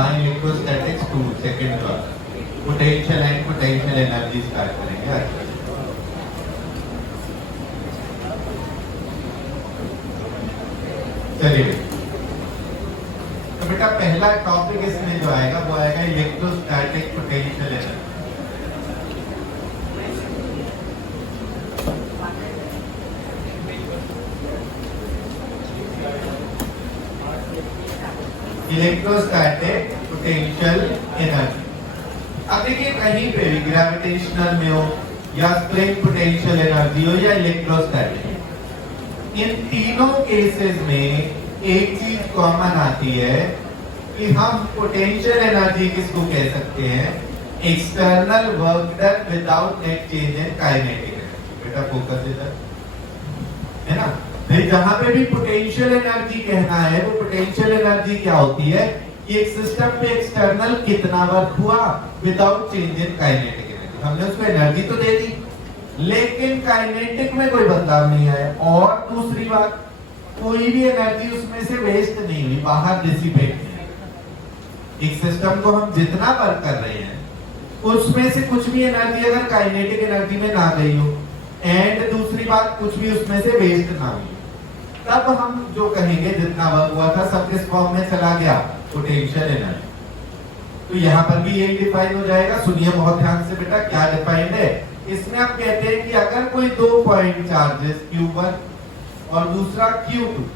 हाँ electrostatics 2 second class potential and potential energy start करेंगे आज। चलिए तो बेटा पहला टॉपिक इसमें जो आएगा वो आएगा electrostatic potential energy. Electrostatic potential energy. अब देखिए कहीं पे भी ग्रेविटेशनल में हो या स्प्रिंग पोटेंशियल एनर्जी हो या इलेक्ट्रोस्टैटिक, इन तीनों केसेस में एक चीज कॉमन आती है कि हम पोटेंशियल एनर्जी किसको कह सकते हैं, external work done without net change in kinetic energy. बेटा फोकस इधर है ना, जहां पे भी पोटेंशियल एनर्जी कहना है वो पोटेंशियल एनर्जी क्या होती है कि एक सिस्टम पे एक्सटर्नल कितना वर्क हुआ without change in kinetic energy. हमने उसको एनर्जी तो दे दी लेकिन काइनेटिक में कोई बदलाव नहीं आया। और दूसरी बात, कोई भी एनर्जी उसमें से वेस्ट नहीं हुई, बाहर डिसिपेट नहीं। एक सिस्टम को हम जितना वर्क कर रहे हैं उसमें से कुछ भी एनर्जी अगर काइनेटिक एनर्जी में ना गई हो एंड दूसरी बात कुछ भी उसमें से वेस्ट ना हुई, तब हम जो कहेंगे जितना वर्क हुआ था सब किस फॉर्म में चला गया, पोटेंशियल एनर्जी। तो यहाँ पर भी यही डिफाइन हो जाएगा। सुनिए बहुत ध्यान से बेटा क्या डिफाइंड है इसमें। आप कहते हैं कि अगर कोई 2 पॉइंट चार्जेस Q1 और दूसरा Q2,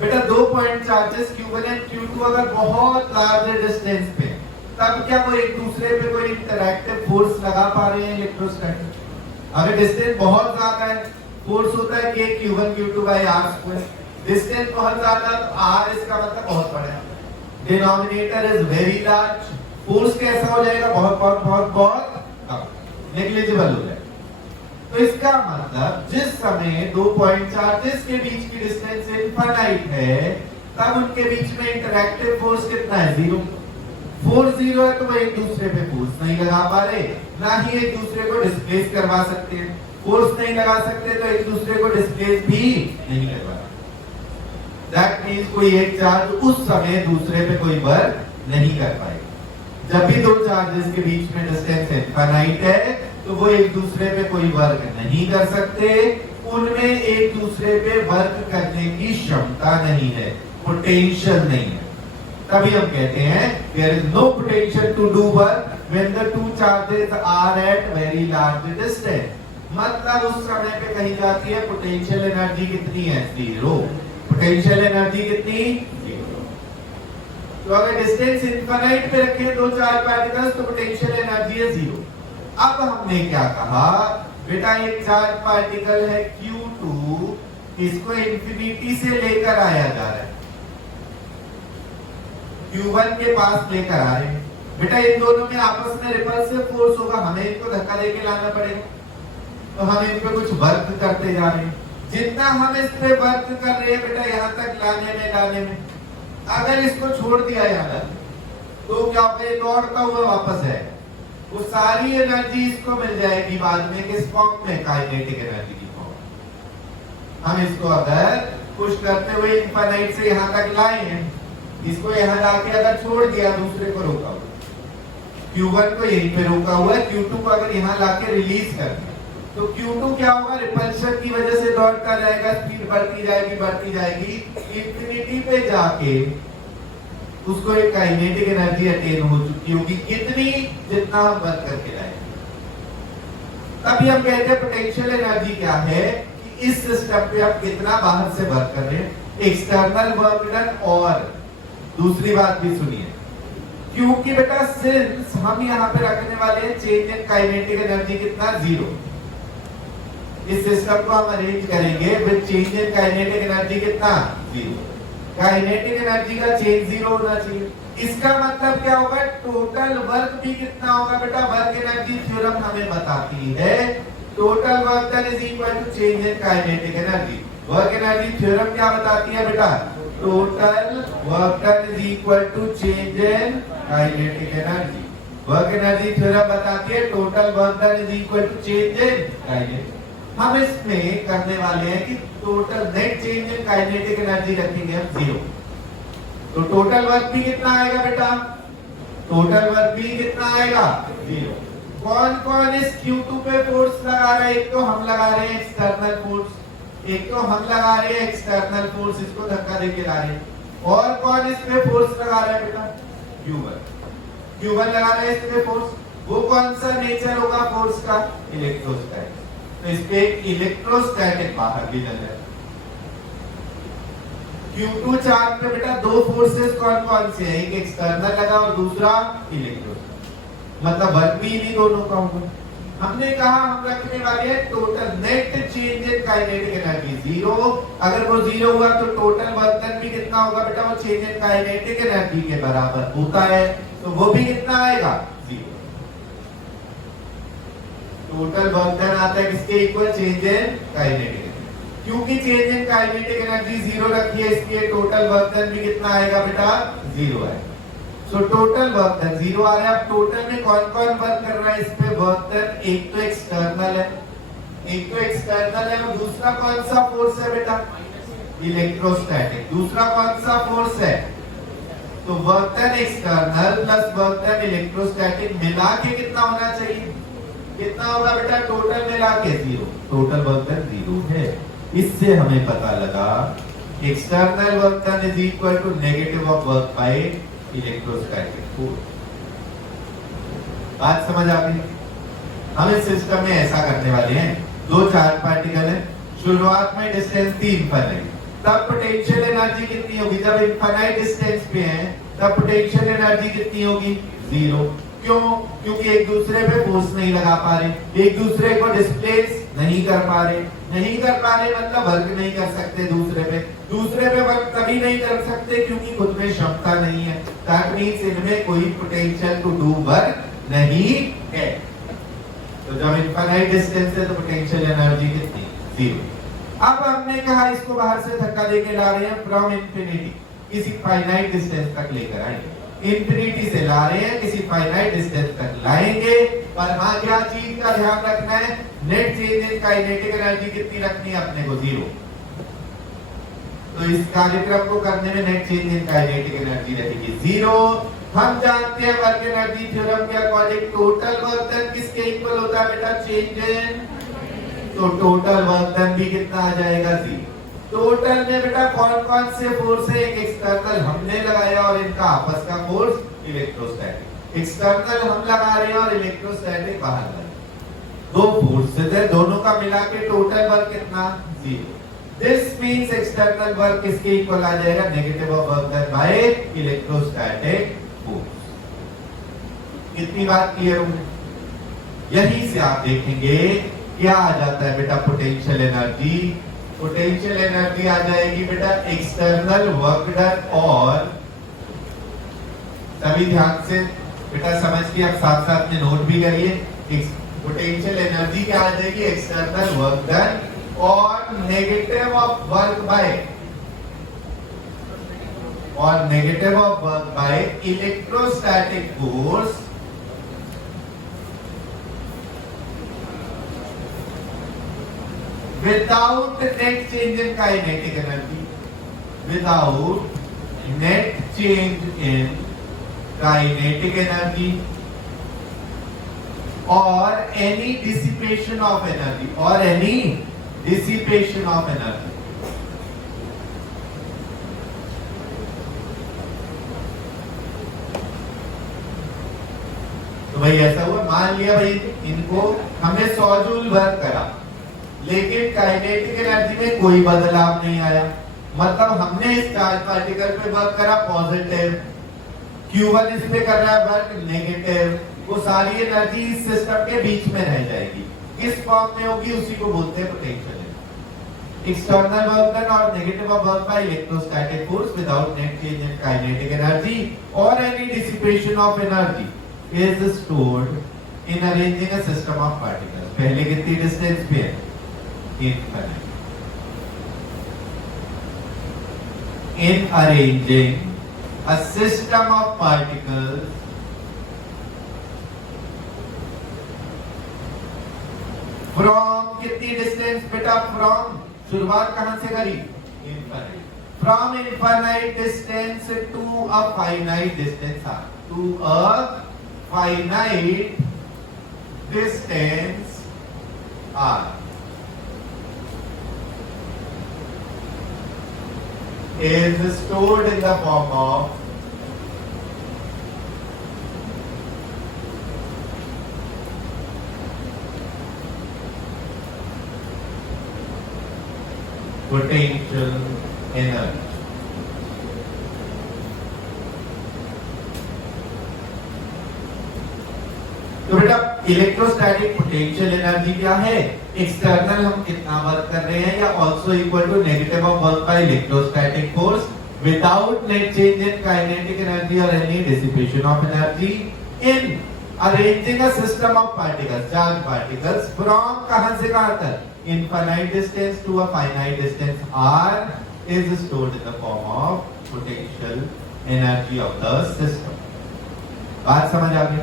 बेटा 2 point charges Q1 and Q2 अगर बहुत लार्ज डिस्टेंस पे, तब क्या वो एक दूसरे पे कोई इंटरैक्टिव फोर्स लगा पा रहे हैं इलेक्ट्रोस्टैटिक? अगर डिस्टेंस बहुत ज्यादा है फोर्स होता है कि Q1 Q2 bye r²। Distance बहुत ज्यादा तो r इसका मतलब बहुत बड़ा है, denominator is very large, force कैसा हो जाएगा, बहुत बहुत बहुत बहुत कम, नेग्लिजिबल हो जाएगा। तो इसका मतलब जिस समय 2 पॉइंट चार्जेस के बीच की डिस्टेंस इनफाइनाइट है तब उनके बीच में इंटरैक्टिव फोर्स कितना है, 0। फोर्स 0 है तो वो एक दूसरे पे फोर्स नहीं लगा पा रहे, ना ही एक दूसरे को डिस्प्लेस करवा सकते हैं। फोर्स नहीं लगा सकते तो एक दूसरे को डिस्प्लेस भी नहीं करवा सकते। दैट मींस कोई एक चार्ज उस समय दूसरे पे कोई वर्क नहीं कर पाएगा। जब भी 2 चार्जेस के बीच में डिस्टेंस इनफाइनाइट है तो वो एक दूसरे पे कोई वर्क नहीं कर सकते, उनमें एक दूसरे पे वर्क करने की क्षमता नहीं है, पोटेंशियल नहीं है। तभी हम कहते हैं there is no potential to do work when the 2 charges are at very large distance. मतलब उस समय पे कही जाती है पोटेंशियल एनर्जी कितनी है, 0। पोटेंशियल एनर्जी कितनी, 0। तो अगर डिस्टेंस इनफाइनाइट पे रखें 2 चार्ज पार्टिकल्स तो पोटेंशियल एनर्जी है 0। अब हमने क्या कहा बेटा, एक चार्ज पार्टिकल है Q2, इसको इंफिनिटी से लेकर आया जा रहा है, Q1 के पास लेकर आ रहे हैं। बेटा इन दोनों में आपस में रिपल्सिव फोर्स होगा, हमें इनको धक्का देके लाना पड़ेगा, तो हम इन पे कुछ वर्क करते जा रहे हैं। जितना हम इस पे वर्क कर रहे हैं बेटा यहाँ तक लाने में, अगर इसको छोड़ दिया यार तो क्या होगा, ये दौड़ता हुआ वापस है, वो सारी एनर्जी इसको मिल जाएगी बाद में किस फॉर्म में, काइनेटिक एनर्जी की फॉर्म। हम इसको अगर पुश करते हुए इनफाइनाइट से यहाँ तक लाए हैं, इसको यहाँ लाके अगर छोड़ दिया, दूसरे को रोका हुआ, Q1 को यहीं पे रोका हुआ है, Q2 को अगर यहाँ लाके रिलीज कर दिया तो Q2 क्या होगा, रिपल्शन की वजह से दौड़ता जाएगा, स्पीड बढ़ती जाएगी, इंफिनिटी पे जाके उसको एक काइनेटिक एनर्जी अटेन हो चुकी होगी, कितनी, जितना हम वर्क करके लाएंगे। तभी हम कहते हैं पोटेंशियल एनर्जी क्या है कि इस सिस्टम पे आप कितना बाहर से वर्क कर रहे हैं, एक्सटर्नल वर्क डन। और दूसरी बात भी सुनिए, क्योंकि बेटा सिंस हम यहाँ पे रखने वाले हैं चेंज इन काइनेटिक एनर्जी कितना, 0। इस सिस्टम को हम अरेंज करेंगे with change in kinetic energy कितना, 0। काइनेटिक एनर्जी का चेंज 0 होना चाहिए। इसका मतलब क्या होगा, टोटल वर्क भी कितना होगा बेटा, वर्क एनर्जी थ्योरम हमें बताती है total work done is equal to change in kinetic energy. Work energy theorem क्या बताती है बेटा, total work done is equal to change in kinetic energy. Work energy theorem बताती है total work done is equal to change in kinetic. हम इसमें करने वाले हैं कि total net change in kinetic energy रखेंगे हम 0। तो टोटल वर्क भी कितना आएगा बेटा? टोटल वर्क भी कितना आएगा? 0। कौन कौन इस Q2 पे फोर्स लगा रहा है? एक तो हम लगा रहे हैं एक्सटर्नल फोर्स, एक तो हम लगा रहे हैं एक्सटर्नल फोर्स, इसको धक्का देके ला रहे हैं। और कौन इस पे फोर्स लगा रहा है बेटा? Q1 लगा रहा है इस पे फोर्स। वो कौन सा नेचर होगा फोर्स का? इलेक्ट्रोस्टैटिक। तो इस पे एक इलेक्ट्रोस्टैटिक बाहर भी लग रहा है। Q2 चार्ज पे बेटा दो फोर्सेस कौन कौन से हैं? एक एक्सटर्नल लगा और दूसरा इलेक्ट्रोस्टैटिक, मतलब वर्क भी इन्हीं दोनों का होगा। हमने कहा हम रखने वाले हैं total net change in kinetic energy 0। अगर वो 0 हुआ तो टोटल वर्क डन भी कितना होगा बेटा? वो चेंज इन काइनेटिक एनर्जी के बराबर होता है, तो वो भी कितना आएगा? 0। टोटल वर्क डन आता है किसके इक्वल? Change in kinetic. क्योंकि चेंज इन काइनेटिक एनर्जी 0 रखी है, इसलिए टोटल वर्क डन भी कितना आएगा बेटा? 0 है। सो टोटल वर्क डन 0 आ रहा है। अब टोटल में कौन कौन वर्क कर रहा है इस पे वर्क डन? एक तो एक्सटर्नल है, एक तो एक्सटर्नल है, और दूसरा कौन सा फोर्स है बेटा? इलेक्ट्रोस्टैटिक। दूसरा कौन सा फोर्स है? तो work done external plus work done electrostatic मिला के कितना होना चाहिए? कितना होगा बेटा? टोटल मिला के 0। टोटल वर्क डन 0 है। इससे हमें पता लगा external work done is equal to negative of work by electrostatic force. बात समझ आ गई? हम इस सिस्टम में ऐसा करने वाले हैं, दो चार्ज पार्टिकल है, शुरुआत में डिस्टेंस थी इनफाइनाइट, तब पोटेंशियल एनर्जी कितनी होगी? जब इनफाइनाइट डिस्टेंस पे हैं तब पोटेंशियल एनर्जी कितनी होगी? 0। क्यों? क्योंकि एक दूसरे पे फोर्स नहीं लगा पा रहे, एक दूसरे को डिस्प्लेस नहीं कर पा रहे। नहीं कर पा रहे मतलब वर्क नहीं कर सकते दूसरे पे। दूसरे पे वर्क तभी नहीं कर सकते क्योंकि खुद में क्षमता नहीं है। दैट मींस इनमें कोई पोटेंशियल टू डू वर्क नहीं है। तो जब इनफाइनाइट डिस्टेंस है तो पोटेंशियल एनर्जी कितनी? 0। अब हमने कहा इसको बाहर से धक्का देके ला रहे हैं फ्रॉम इंफिनिटी, किसी फाइनाइट डिस्टेंस तक लेकर आएंगे। इंफिनिटी से ला रहे हैं, किसी फाइनाइट डिस्टेंस तक लाएंगे। पर हाँ, क्या चीज का ध्यान रखना है? Net change in kinetic energy कितनी रखनी है अपने को? 0। तो इस कार्यक्रम को करने में net change in kinetic energy रहेगी 0। हम जानते हैं वर्क एनर्जी थ्योरम के अकॉर्डिंग टोटल वर्क डन किसके इक्वल होता है बेटा? Change in. तो टोटल वर्क डन भी कितना आ जाएगा? 0। टोटल में बेटा कौन कौन से फोर्स है? एक एक्सटर्नल हमने लगाया और इनका आपस का फोर्स इलेक्ट्रोस्टैटिक। एक्सटर्नल हम लगा रहे हैं और इलेक्ट्रोस्टैटिक बाहर लगा। दो फोर्सेस है, दोनों का मिला के टोटल वर्क कितना? 0। दिस मींस एक्सटर्नल वर्क किसके इक्वल आ जाएगा? Negative of work done by electrostatic force. कितनी बात क्लियर होगी? यही से आप देखेंगे क्या आ जाता है बेटा? Potential energy. पोटेंशियल एनर्जी आ जाएगी बेटा एक्सटर्नल वर्क डन, और सभी ध्यान से बेटा समझ के आप साथ साथ में नोट भी करिए। पोटेंशियल एनर्जी क्या आ जाएगी? एक्सटर्नल वर्क डन और नेगेटिव ऑफ वर्क बाय, और negative of work by electrostatic force without net change in kinetic energy, without net change in kinetic energy or any dissipation of energy, or any dissipation of energy. तो भाई ऐसा हुआ, मान लिया भाई इनको हमने 100 जूल वर्क करा, लेकिन काइनेटिक एनर्जी में कोई बदलाव नहीं आया। मतलब हमने इस चार्ज पार्टिकल पे वर्क करा पॉजिटिव, Q1 इस पे कर रहा है वर्क नेगेटिव, वो सारी एनर्जी इस सिस्टम के बीच में रह जाएगी। किस फॉर्म में होगी? उसी को बोलते हैं पोटेंशियल। एक्सटर्नल वर्क डन और negative of work by electrostatic force without net change in kinetic energy और any dissipation of energy is stored in arranging a system of particles. पहले कितनी डिस्टेंस पे है? Infinite. In arranging a system of particles from कितनी distance बेटा? From शुरुआत कहां से करी? Infinite. From infinite distance to a finite distance r. To a finite distance r is stored in the form of potential energy. तो बेटा electrostatic potential energy क्या है? एक्सटर्नल हम कितना वर्क कर रहे हैं, या also equal to negative of work by electrostatic force without net change in kinetic energy और any dissipation of energy in arranging a system of particles, charge particles from कहां से कहां तक, infinite distance to a finite distance r is stored in the form of potential energy of the system. बात समझ आ गई?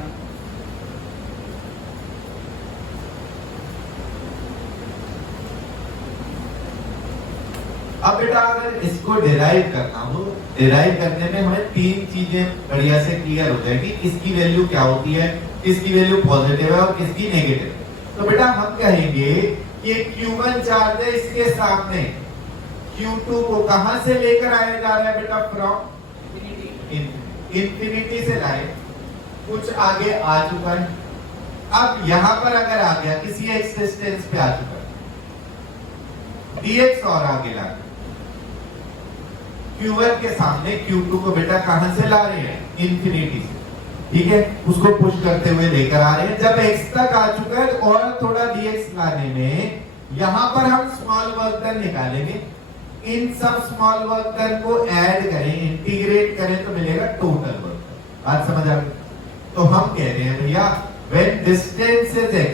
अब बेटा अगर इसको डिराइव करना हो, डिराइव करने में हमें तीन चीजें बढ़िया से क्लियर हो जाएगी, किसकी वैल्यू क्या होती है, किसकी वैल्यू पॉजिटिव है और किसकी नेगेटिव है। तो बेटा हम कहेंगे कि Q1 चार्ज है, इसके सामने Q2 को कहां से लेकर आया जा रहा है बेटा, फ्रॉम इंफिनिटी से लाए, कुछ आगे आ चुका है, अब यहां पर अगर आ गया किसी एक्स डिस्टेंस पे आ चुका है, dx और आगे ला Q1 के सामने Q2 को बेटा कहां से ला रहे हैं, इंफिनिटी से, ठीक है, उसको पुश करते हुए लेकर आ रहे हैं। जब x तक आ चुका है और थोड़ा dx लाने में यहां पर हम स्मॉल वर्क डन निकालेंगे, इन सब स्मॉल वर्क डन को ऐड करें, इंटीग्रेट करें तो मिलेगा टोटल वर्क। बात समझ आ गई? तो हम कह रहे हैं भैया व्हेन डिस्टेंस इज x,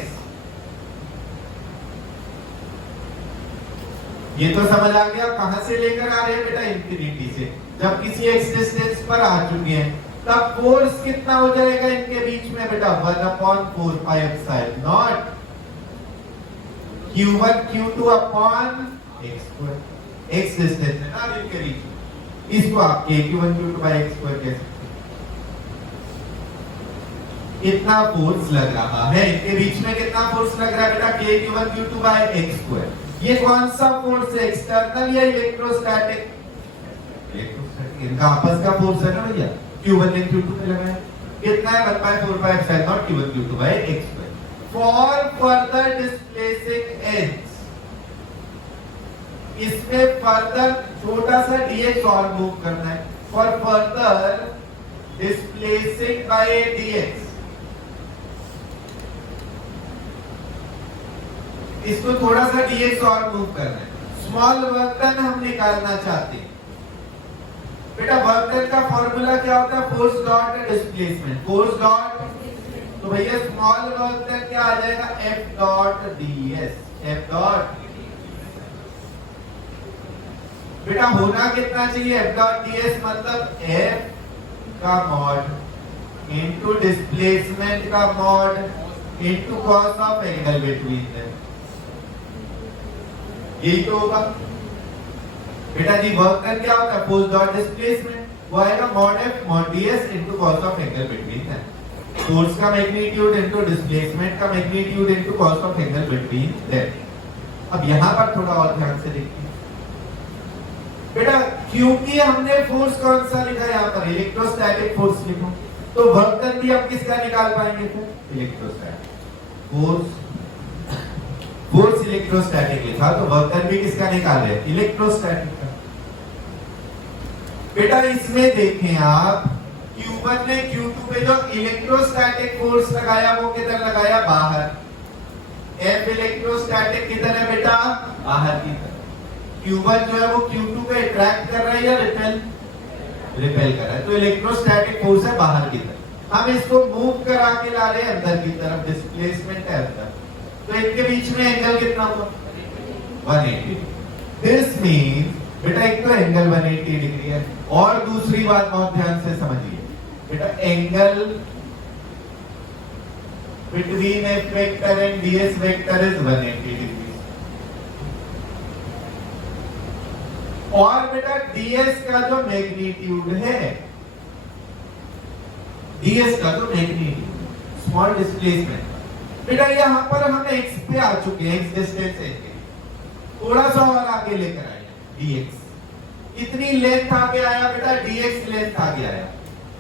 ये तो समझ आ गया कहां से लेकर आ रहे हैं बेटा, इंफिनिटी से। जब किसी एक्स डिस्टेंस पर आ चुके हैं तब फोर्स कितना हो जाएगा इनके बीच में बेटा, 1/4 pi epsilon naught Q1 Q2 upon x square, x distance है ना इनके बीच में, इसको आप Q1 Q2 बाय x स्क्वायर कह सकते हैं। इतना फोर्स लग रहा है इनके बीच में, कितना फोर्स लग रहा है बेटा, Q1 Q2 बाय x स्क्वायर। ये कौन सा फोर्स है, एक्सटर्नल या इलेक्ट्रोस्टैटिक? इलेक्ट्रोस्टैटिक, इनका आपस का फोर्स है ना भैया, Q1 ने Q2 पे लगाया, कितना है 1/4 pi epsilon naught Q1 Q2 बाय x square. For further displacing x, इसमें फर्दर छोटा सा dx और मूव करना है, for further displacing by dx, इसको थोड़ा सा dx और मूव करना है, स्मॉल वर्क डन हम निकालना चाहते हैं। बेटा वर्क डन का फॉर्मूला क्या होता है, force dot displacement, force dot, तो भैया स्मॉल वर्क डन क्या आ जाएगा, F dot ds, F dot, बेटा होना कितना चाहिए, F डॉट ds मतलब F का मॉड इनटू डिस्प्लेसमेंट का mod into cos of angle between them, यही तो होगा बेटा जी। वर्क डन क्या होता है, फोर्स डॉट डिस्प्लेसमेंट, वो आएगा mod F mod ds into cos of angle between them, force का मैग्नीट्यूड इनटू डिस्प्लेसमेंट का magnitude into cos of angle between them. अब यहां पर थोड़ा और ध्यान से देखिए बेटा, क्योंकि हमने फोर्स कौन सा लिखा यहां पर, इलेक्ट्रोस्टैटिक फोर्स लिखो, तो वर्क डन भी हम किसका निकाल पाएंगे फिर, इलेक्ट्रोस्टैटिक फोर्स, फोर्स इलेक्ट्रोस्टैटिक लिखा तो वर्क डन भी किसका निकाल रहे हैं, इलेक्ट्रोस्टैटिक का। बेटा इसमें देखें आप, Q1 ने Q2 पे जो इलेक्ट्रोस्टैटिक फोर्स लगाया वो किधर लगाया, बाहर, F इलेक्ट्रोस्टैटिक किधर है बेटा, बाहर की तरफ। Q1 जो है वो Q2 को अट्रैक्ट कर रहा है या रिपेल, रिपेल कर रहा है, तो इलेक्ट्रोस्टैटिक फोर्स है बाहर की तरफ, हम इसको मूव करा के ला रहे हैं अंदर की तरफ, डिस्प्लेसमेंट है अंदर, तो इनके बीच में एंगल कितना हुआ, 180। दिस मीन्स बेटा एक तो एंगल 180 डिग्री है, और दूसरी बात बहुत ध्यान से समझिए बेटा, angle between F vector and ds vector is 180 degree, और बेटा ds का जो मैग्नीट्यूड है ds का तो मैग्नीट्यूड, स्मॉल डिस्प्लेसमेंट। बेटा यहाँ पर हम x पे आ चुके हैं, x डिस्टेंस है, थोड़ा सा और आगे लेकर आए dx, कितनी लेंथ आगे आया बेटा, dx लेंथ आगे आया।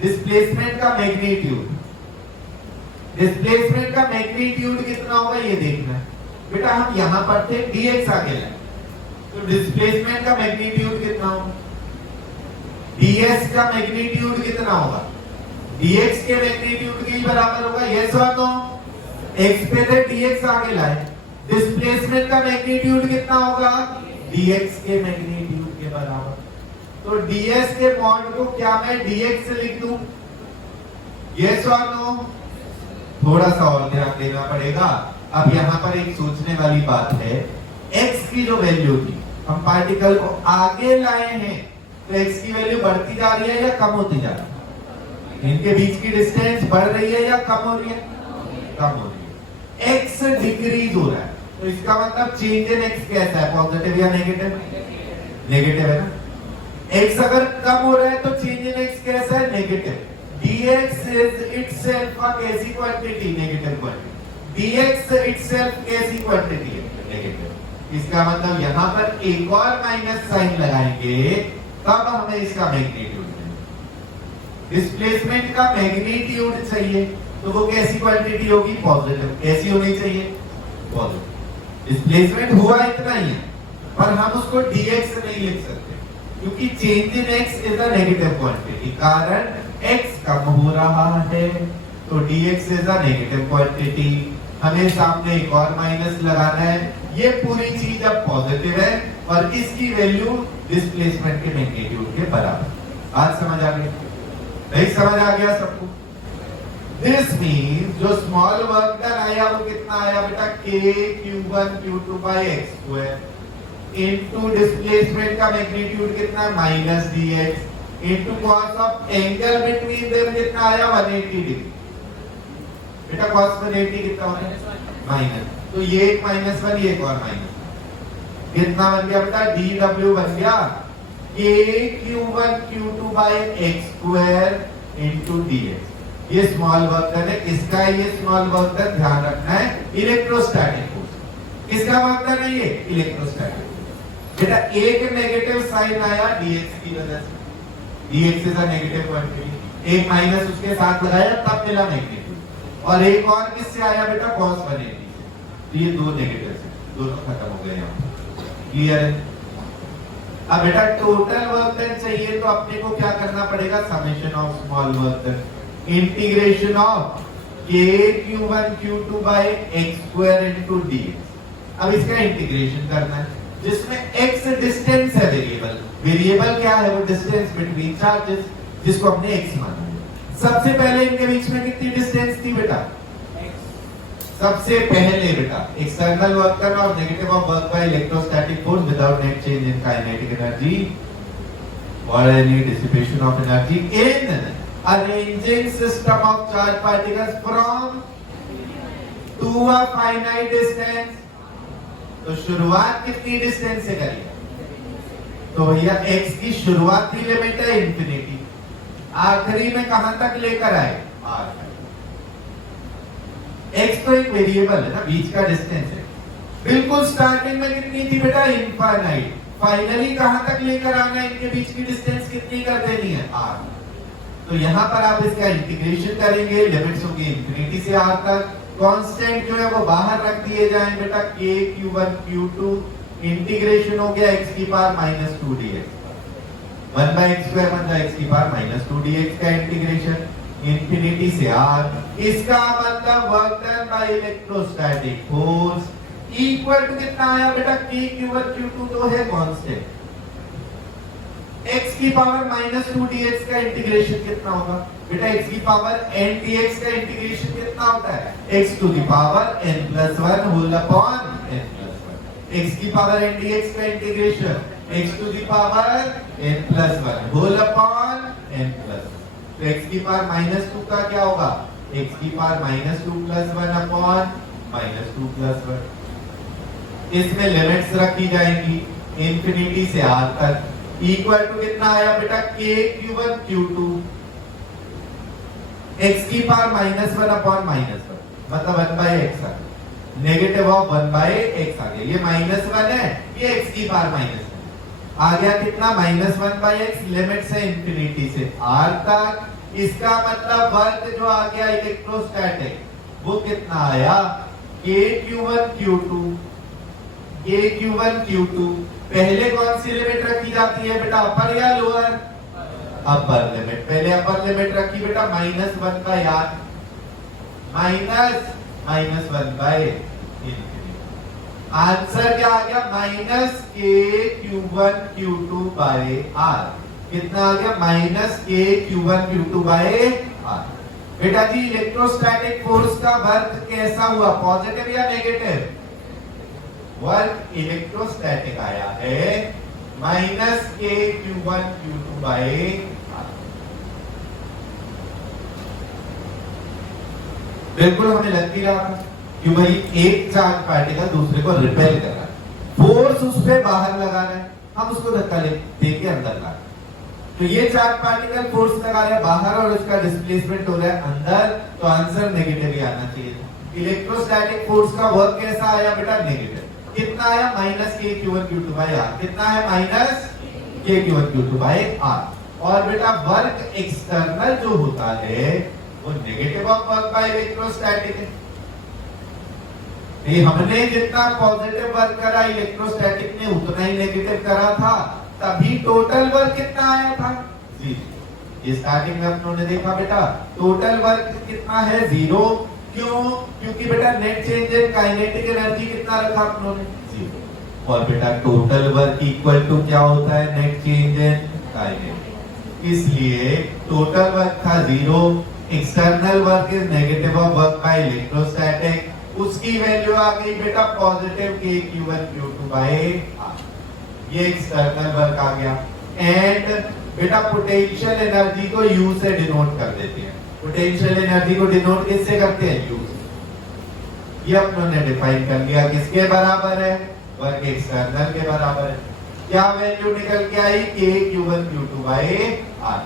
डिस्प्लेसमेंट का मैग्नीट्यूड, डिस्प्लेसमेंट का मैग्नीट्यूड कितना होगा ये देखना है बेटा। हम यहां पर थे, dx आगे लाए, तो डिस्प्लेसमेंट का मैग्नीट्यूड कितना होगा, ds का मैग्नीट्यूड कितना होगा, dx के मैग्नीट्यूड के बराबर होगा। यस और नो? x पे थे, dx आगे लाए, डिस्प्लेसमेंट का मैग्नीट्यूड कितना होगा, dx के मैग्नीट्यूड के बराबर। तो ds के मॉड को क्या मैं dx से लिख दूं? यस और नो? थोड़ा सा और ध्यान देना पड़ेगा। अब यहाँ पर एक सोचने वाली बात है, x की जो वैल्यू थी, हम पार्टिकल को आगे लाए हैं, तो x की वैल्यू बढ़ती जा रही है या कम होती जा रही है? इनके बीच की डिस्टेंस बढ़ रही है या कम हो रही है? कम हो रही है। x डिक्रीज हो रहा है, तो इसका मतलब चेंज इन x कैसा है, पॉजिटिव या नेगेटिव? नेगेटिव है ना। x अगर कम हो रहा है तो चेंज इन x कैसा है, negative. dx is itself a कैसी quantity, negative quantity. dx itself कैसी क्वांटिटी है, नेगेटिव। इसका मतलब यहाँ पर एक और माइनस साइन लगाएंगे, तब हमें इसका मैग्नीट्यूड चाहिए। डिस्प्लेसमेंट का मैग्नीट्यूड चाहिए, तो वो कैसी क्वांटिटी होगी, पॉजिटिव। कैसी होनी चाहिए, पॉजिटिव। डिस्प्लेसमेंट हुआ इतना ही है, पर हम उसको dx से नहीं लिख सकते, क्योंकि change in x is a negative quantity. कारण x कम हो रहा है, तो dx is a negative quantity. हमें सामने एक और माइनस लगाना है। ये पूरी चीज अब पॉजिटिव है और इसकी वैल्यू डिस्प्लेसमेंट के मैग्नीट्यूड के बराबर। आज समझ आ गया? नहीं समझ आ गया सबको? दिस मीन्स जो स्मॉल वर्क डन आया वो कितना आया बेटा, k q1 q2 by x square into displacement का मैग्नीट्यूड कितना, minus dx into cos of angle between them कितना आया, 180 डिग्री। बेटा cos 180 कितना होता है, माइनस। तो ये एक माइनस वन, ये एक और माइनस, कितना बन गया बेटा, dw बन गया k q1 q2 by x square into dx। ये स्मॉल वर्क डन है, इसका ये स्मॉल वर्क डन ध्यान रखना है, इलेक्ट्रोस्टैटिक फोर्स। किसका वर्क डन है ये, इलेक्ट्रोस्टैटिक। बेटा एक नेगेटिव साइन आया dx की वजह से, dx is a negative quantity, एक माइनस उसके साथ लगाया तब मिला नेगेटिव। और एक और किससे आया बेटा, cos 180 से। तो ये दो नेगेटिव से दोनों खत्म हो गए यहाँ। क्लियर है? अब बेटा टोटल वर्क डन चाहिए, तो अपने को क्या करना पड़ेगा, summation of small work done, integration of k q1 q2 by x square into dx। अब इसका इंटीग्रेशन करना है, जिसमें x डिस्टेंस है वेरिएबल। वेरिएबल क्या है, वो डिस्टेंस बिटवीन चार्जेस, जिसको हमने x माना। सबसे पहले इनके बीच में कितनी डिस्टेंस थी बेटा, सबसे पहले बेटा एक्सटर्नल वर्क डन और negative of work by electrostatic force without net change in kinetic energy और any dissipation of energy in arranging system of charge particles from to a finite distance. तो शुरुआत कितनी डिस्टेंस से करिए, तो भैया x की शुरुआती लिमिट है इंफिनिटी, आखिरी में कहां तक लेकर आए, r। x तो एक वेरिएबल है ना, बीच का डिस्टेंस है। बिल्कुल स्टार्टिंग में कितनी थी बेटा, इनफाइनाइट। फाइनली कहां तक लेकर आना है, इनके बीच की डिस्टेंस कितनी कर देनी है, r। तो यहां पर आप इसका इंटीग्रेशन करेंगे, लिमिट्स होगी इंफिनिटी से r तक। कांस्टेंट जो है वो बाहर रख दिए जाएं बेटा, k q1 q2 इंटीग्रेशन हो गया x की power -2 dx, 1 by x square बन जाए x की पावर -2 dx का इंटीग्रेशन इंफिनिटी से r। इसका मतलब work done by electrostatic force equal to कितना आया बेटा, k q1 q2 तो है कांस्टेंट, x की पावर -2 dx का इंटीग्रेशन कितना होगा बेटा, x की पावर n dx का इंटीग्रेशन कितना होता है, x to the power n+1 whole upon n+1। x की पावर n dx का integration x to the power n+1 whole upon n+1। तो x की पावर -2 का क्या होगा, x की पावर -2+1 अपॉन -2+1। इसमें लिमिट्स रखी जाएंगी इंफिनिटी से r तक। इक्वल टू कितना आया बेटा, k q1 q2 x की पावर -1 अपॉन -1 मतलब 1/x आ गया, नेगेटिव ऑफ 1/x आ गया। ये -1 है, ये x की पावर -1 आ गया। कितना? -1/x, लिमिट से इंफिनिटी से r तक। इसका मतलब वर्क जो आ गया इलेक्ट्रोस्टैटिक वो कितना आया? kq1 q2, kq1 q2। पहले कौन सी लिमिट रखी जाती है बेटा, अपर या लोअर? Upper limit. पहले अपर लिमिट रखी बेटा -1/r, -1/∞। आंसर क्या आ गया? -kq1q2/r। कितना आ गया? -kq1q2/r। बेटा जी इलेक्ट्रोस्टैटिक फोर्स का वर्क कैसा हुआ, पॉजिटिव या नेगेटिव? वर्क इलेक्ट्रोस्टैटिक आया है -kq1q2/r। बिल्कुल हमें लग भी रहा था कि भाई एक चार्ज पार्टिकल दूसरे को रिपेल कर रहा है, फोर्स उस पे बाहर लगा रहा है, हम उसको धक्का देके अंदर ला। तो ये चार्ज पार्टिकल फोर्स लगा रहा है बाहर और उसका डिस्प्लेसमेंट हो रहा है अंदर, तो आंसर नेगेटिव ही आना चाहिए। इलेक्ट्रोस्टैटिक फोर्स का वर्क कैसा आया बेटा? नेगेटिव। कितना आया? -kq1q2/r। कितना है? -kq1q2/r। और बेटा वर्क एक्सटर्नल जो होता है वो negative of work by electrostatic है। हमने जितना पॉजिटिव वर्क करा इलेक्ट्रोस्टैटिक ने उतना ही नेगेटिव करा था, तभी टोटल वर्क कितना आया था? 0। ये स्टार्टिंग में अपनों ने देखा बेटा, टोटल वर्क कितना है? 0। क्यों? क्योंकि बेटा net change in kinetic energy कितना रखा अपनों ने? 0। और बेटा टोटल वर्क इक्वल टू क्या होता है? Net change in kinetic. इसलिए टोटल वर्क था 0, external work is negative of work by electrostatic, उसकी वैल्यू आ गई बेटा पॉजिटिव kq1q2/r। ये एक्सटर्नल वर्क आ गया। एंड बेटा पोटेंशियल एनर्जी को U से डिनोट कर देते हैं। पोटेंशियल एनर्जी को डिनोट किससे करते हैं? U से। ये अपनों ने डिफाइन कर लिया, किसके बराबर है? वर्क एक्सटर्नल के बराबर है। क्या वैल्यू निकल के आई? kq1q2/r।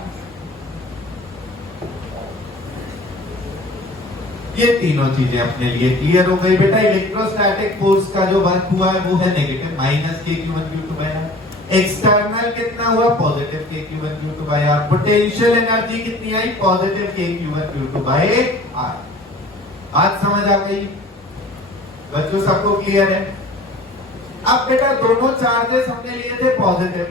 ये तीनों चीजें अपने लिए क्लियर हो गई बेटा। इलेक्ट्रोस्टैटिक फोर्स का जो वर्क हुआ है वो है नेगेटिव -kq1q2/r। एक्सटर्नल कितना हुआ? Positive kq1q2/r। पोटेंशियल एनर्जी कितनी आई? Positive kq1q2/r। बात समझ आ गई बच्चों? सबको क्लियर है? अब बेटा दोनों चार्जेस हमने लिए थे पॉजिटिव,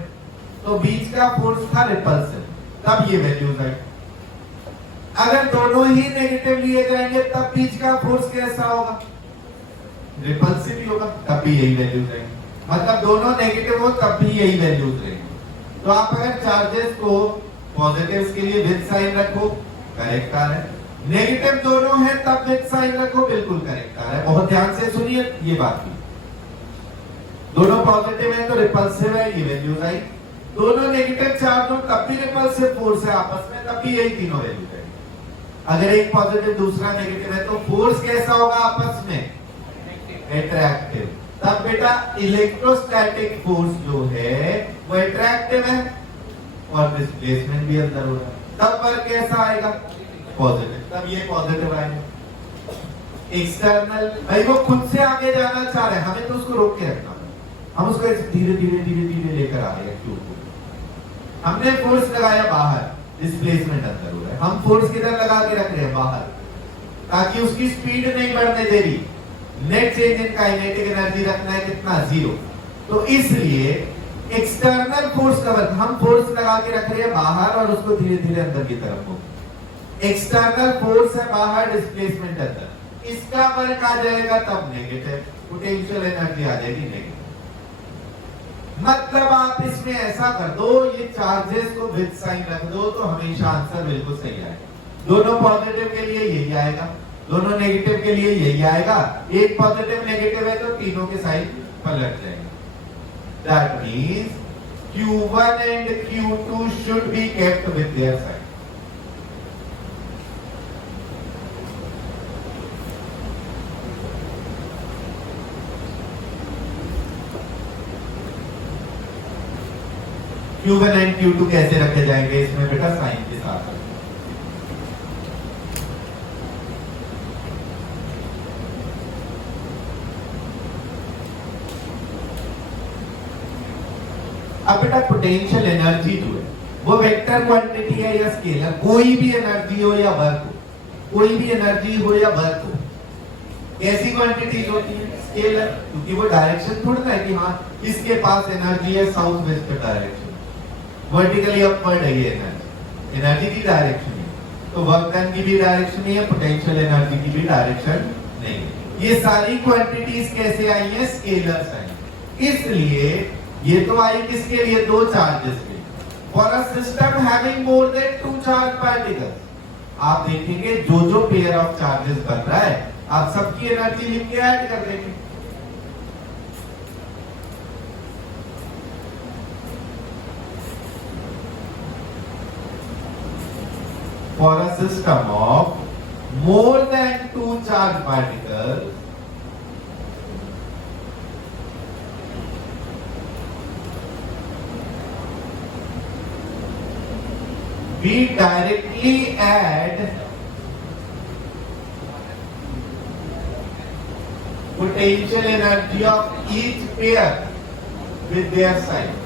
तो बीच का फोर्स था रिपल्सिव, तब ये वैल्यूज आई। अगर दोनों ही नेगेटिव लिए जाएंगे तब बीच का फोर्स कैसा होगा? रिपल्सिव ही होगा, तब भी यही वैल्यूज रहेंगे। मतलब दोनों नेगेटिव हो तब भी यही वैल्यूज रहेंगे। तो आप अगर चार्जेस को पॉजिटिव्स के लिए विद साइन रखो, करेक्ट आ रहा है। नेगेटिव दोनों है तब विद साइन रखो, बिल्कुल करेक्ट आ रहा है। बहुत ध्यान से सुनिए ये बात की। दोनों पॉजिटिव है तो रिपल्सिव है, ये वैल्यूज आई। दोनों नेगेटिव चार्ज हो तब भी रिपल्सिव फोर्स है आपस में, तब भी यही तीनों वैल्यूज है। अगर एक पॉजिटिव दूसरा नेगेटिव है तो फोर्स कैसा होगा आपस में? अट्रैक्टिव। तब बेटा इलेक्ट्रोस्टैटिक फोर्स जो है वो अट्रैक्टिव है और डिस्प्लेसमेंट भी अंदर हो रहा है, तब वर्क कैसा आएगा? पॉजिटिव। तब ये पॉजिटिव आएगा। एक्सटर्नल भाई वो खुद से आगे जाना चाह रहे हैं, हमें तो उसको रोक के रखना, हम उसको धीरे धीरे धीरे धीरे लेकर आ रहे हैं। क्यों? हमने फोर्स लगाया बाहर, डिस्प्लेसमेंट अंदर हो रहा है। हम फोर्स किधर लगा के रख रहे हैं? बाहर, ताकि उसकी स्पीड नहीं बढ़ने दे रही। Net change in kinetic energy रखना है कितना? 0। तो इसलिए एक्सटर्नल फोर्स का वर्क हम फोर्स लगा के रख रहे हैं बाहर और उसको धीरे धीरे अंदर की तरफ हो। एक्सटर्नल फोर्स है बाहर, डिस्प्लेसमेंट अंदर, इसका वर्क आ जाएगा तब नेगेटिव, पोटेंशियल एनर्जी आ जाएगी नेगेटिव। मतलब आप इसमें ऐसा कर दो, ये चार्जेस को विद साइन रख दो तो हमेशा आंसर बिल्कुल सही आएगा। दोनों पॉजिटिव के लिए यही आएगा, दोनों नेगेटिव के लिए यही आएगा। एक पॉजिटिव नेगेटिव है तो तीनों के साइन पलट जाएंगे। That means Q1 and Q2 should be kept with their sign. Q1 and Q2 कैसे रखे जाएंगे इसमें बेटा? साइन के साथ। अब बेटा पोटेंशियल एनर्जी जो है वो वेक्टर क्वांटिटी है या स्केलर? कोई भी एनर्जी हो या वर्क हो, कोई भी एनर्जी हो या वर्क हो, कैसी क्वांटिटीज होती है? स्केलर, क्योंकि वो डायरेक्शन थोड़ा ना है कि हाँ इसके पास एनर्जी है south west direction, vertically upward है ये एनर्जी, एनर्जी की डायरेक्शन है, तो वर्क डन की भी डायरेक्शन नहीं है, पोटेंशियल एनर्जी की भी डायरेक्शन नहीं है। ये सारी क्वांटिटीज कैसे आई है? स्केलर्स आई। इसलिए ये तो आई किसके लिए? दो चार्जेस के। For a system having more than two charge particles, आप देखेंगे जो जो पेयर ऑफ चार्जेस बन रहा है आप सबकी एनर्जी लिख के ऐड कर देंगे। For a system of more than two charge particles, we directly add potential energy of each pair with their sign.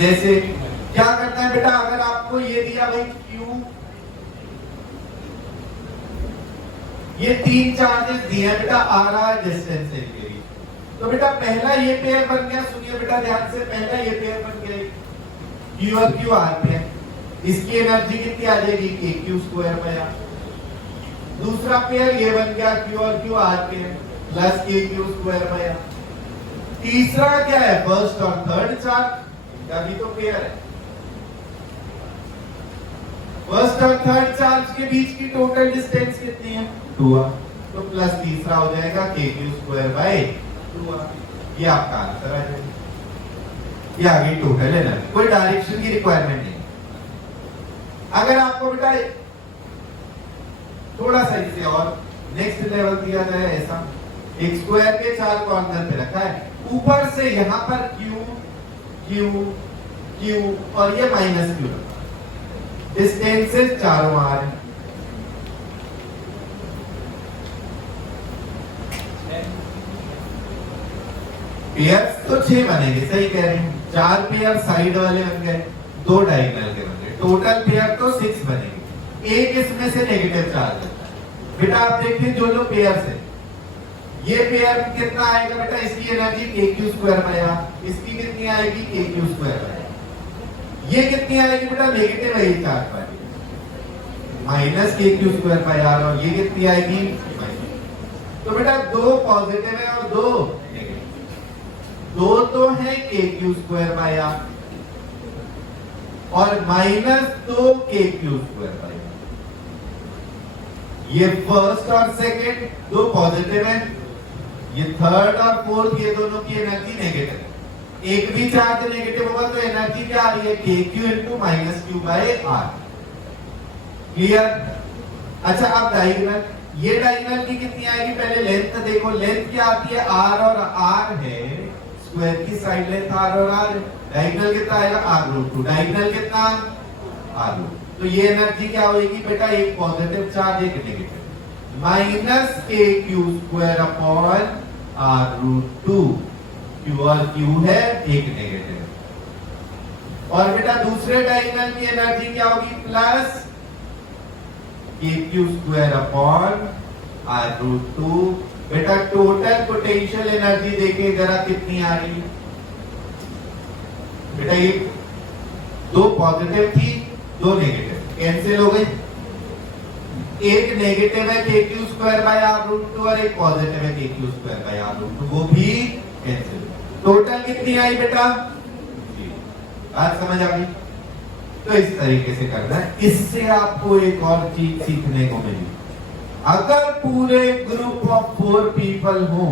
जैसे क्या करना है बेटा, अगर आपको ये दिया भाई Q, ये तीन चार्जेस दिए हैं बेटा R R डिस्टेंस है के लिए, तो बेटा पहला ये पेयर बन गया, सुनिए बेटा ध्यान से, पहला ये पेयर बन गया Q और Q R पेयर, इसकी एनर्जी कितनी आ जाएगी? KQ square by R। दूसरा पेयर ये बन गया Q और Q R pair plus KQ square by R। तीसरा क्या है? फर्स्ट और थर्ड चार्ज, अभी तो पेयर है, फर्स्ट और थर्ड चार्ज के बीच की टोटल डिस्टेंस कितनी है? 2r, तो प्लस तीसरा हो जाएगा KQ स्क्वायर बाय 2r। ये आपका आंसर आ जाएगा। ये आगे टोटल है ना, कोई डायरेक्शन की रिक्वायरमेंट नहीं। अगर आपको बेटा थोड़ा सा इसे और नेक्स्ट लेवल दिया जाए, ऐसा एक स्क्वायर के चार कॉर्नर पे रखा है, ऊपर से यहां पर Q और ये माइनस Q, डिस्टेंसेस चारों आ रहे हैं, पेयर्स तो 6 बनेंगे, सही कह रहे हैं, 4 पेयर साइड वाले बन गए, 2 डायगोनल के बन गए, टोटल पेयर तो 6 बनेंगे। एक इसमें से नेगेटिव चार्ज है बेटा, आप देखिए जो जो पेयर्स है, ये पेयर कितना आएगा बेटा? इसकी energy KQ square by R, इसकी कितनी आएगी? KQ square by R। ये कितनी आएगी बेटा? नेगेटिव है ये charge particle, minus KQ square by R, और ये कितनी आएगी? माइनस। तो बेटा 2 पॉजिटिव है और 2 नेगेटिव, 2 तो है KQ स्क्वायर बाय R और minus 2 KQ square by R। ये फर्स्ट और सेकंड 2 पॉजिटिव है, ये थर्ड और फोर्थ ये दोनों की एनर्जी नेगेटिव है। एक भी चार्ज नेगेटिव होगा तो एनर्जी क्या आ रही है? KQ into minus Q by R। Clear? अच्छा अब डायगोनल, ये डायगोनल की कितनी आएगी? पहले लेंथ देखो, लेंथ क्या आती है? R और R है, स्क्वायर की साइड लेंथ R और R है, डायगोनल कितना आएगा? R√2, डायगोनल कितना? R√2। तो ये एनर्जी क्या होगी बेटा? एक पॉजिटिव चार्ज एक negative, minus KQ square upon R√2, Q और Q है एक नेगेटिव, और बेटा दूसरे डायगोनल की एनर्जी क्या होगी? Plus KQ square upon R√2। बेटा टोटल पोटेंशियल एनर्जी देखिए जरा कितनी आ रही है बेटा? ये 2 पॉजिटिव थी, 2 नेगेटिव, कैंसिल हो गई। एक नेगेटिव है KQ स्क्वायर बाय R√2 और एक पॉजिटिव है KQ स्क्वायर बाय R√2, वो भी कैंसिल। टोटल कितनी आई बेटा? बात समझ आ गई? तो इस तरीके से करना है। इससे आपको एक और चीज सीखने को मिली, अगर पूरे ग्रुप ऑफ 4 पीपल हो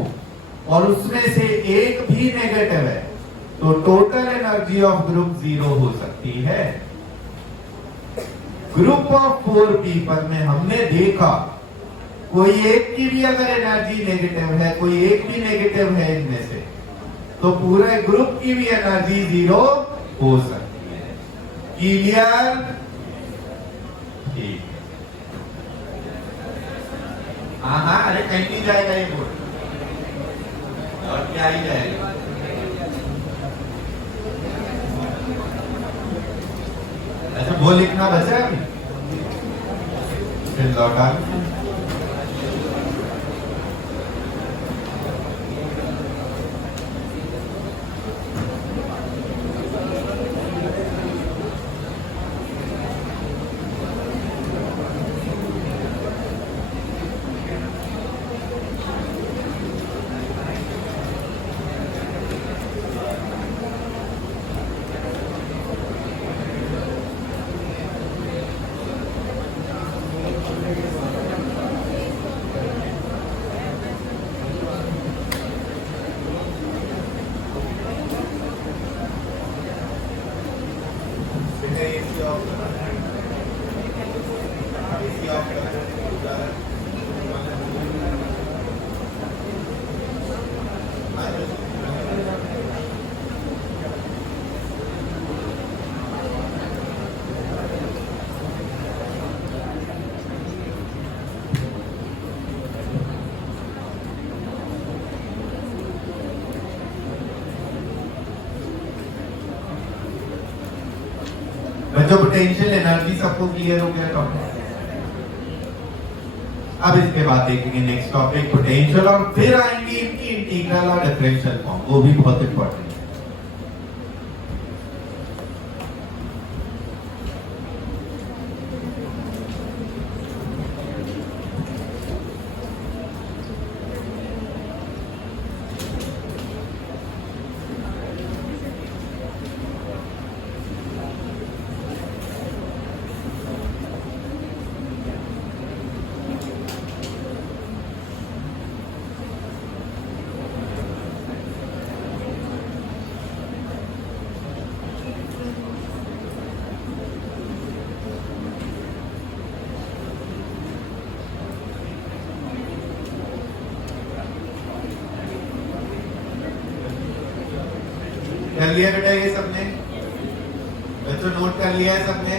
और उसमें से एक भी नेगेटिव है तो टोटल एनर्जी ऑफ ग्रुप 0 हो सकती है। ग्रुप ऑफ 4 पीपल में हमने देखा कोई एक की भी अगर एनर्जी नेगेटिव है, कोई एक भी नेगेटिव है इनमें से, तो पूरे ग्रुप की भी एनर्जी 0 हो सकती है। क्लियर? ठीक है। हाँ हाँ, अरे कहीं नहीं जाएगा ये बोर्ड, और क्या ही जाएगा। अच्छा वो लिखना बचा है अभी, फिर लौटा। जो पोटेंशियल एनर्जी सबको क्लियर हो गया टॉपिक। अब इसके बाद देखेंगे नेक्स्ट टॉपिक पोटेंशियल, और फिर आएंगे इनकी इंटीग्रल और डिफरेंशियल फॉर्म, वो भी बहुत इंपॉर्टेंट है। कर लिया बेटा ये सबने? बच्चों नोट कर लिया है सबने?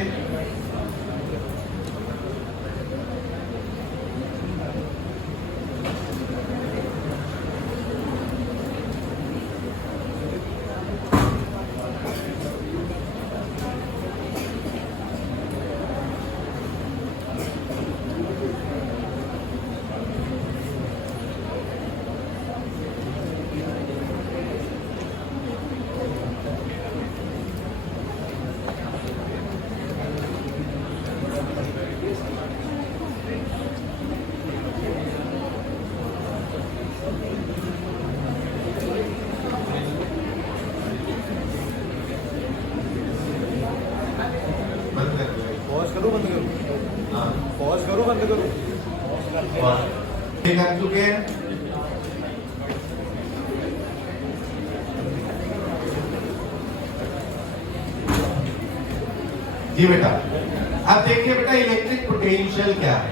पॉज करो बंद करो। कर चुके हैं। जी बेटा, अब देखिए बेटा इलेक्ट्रिक पोटेंशियल क्या है।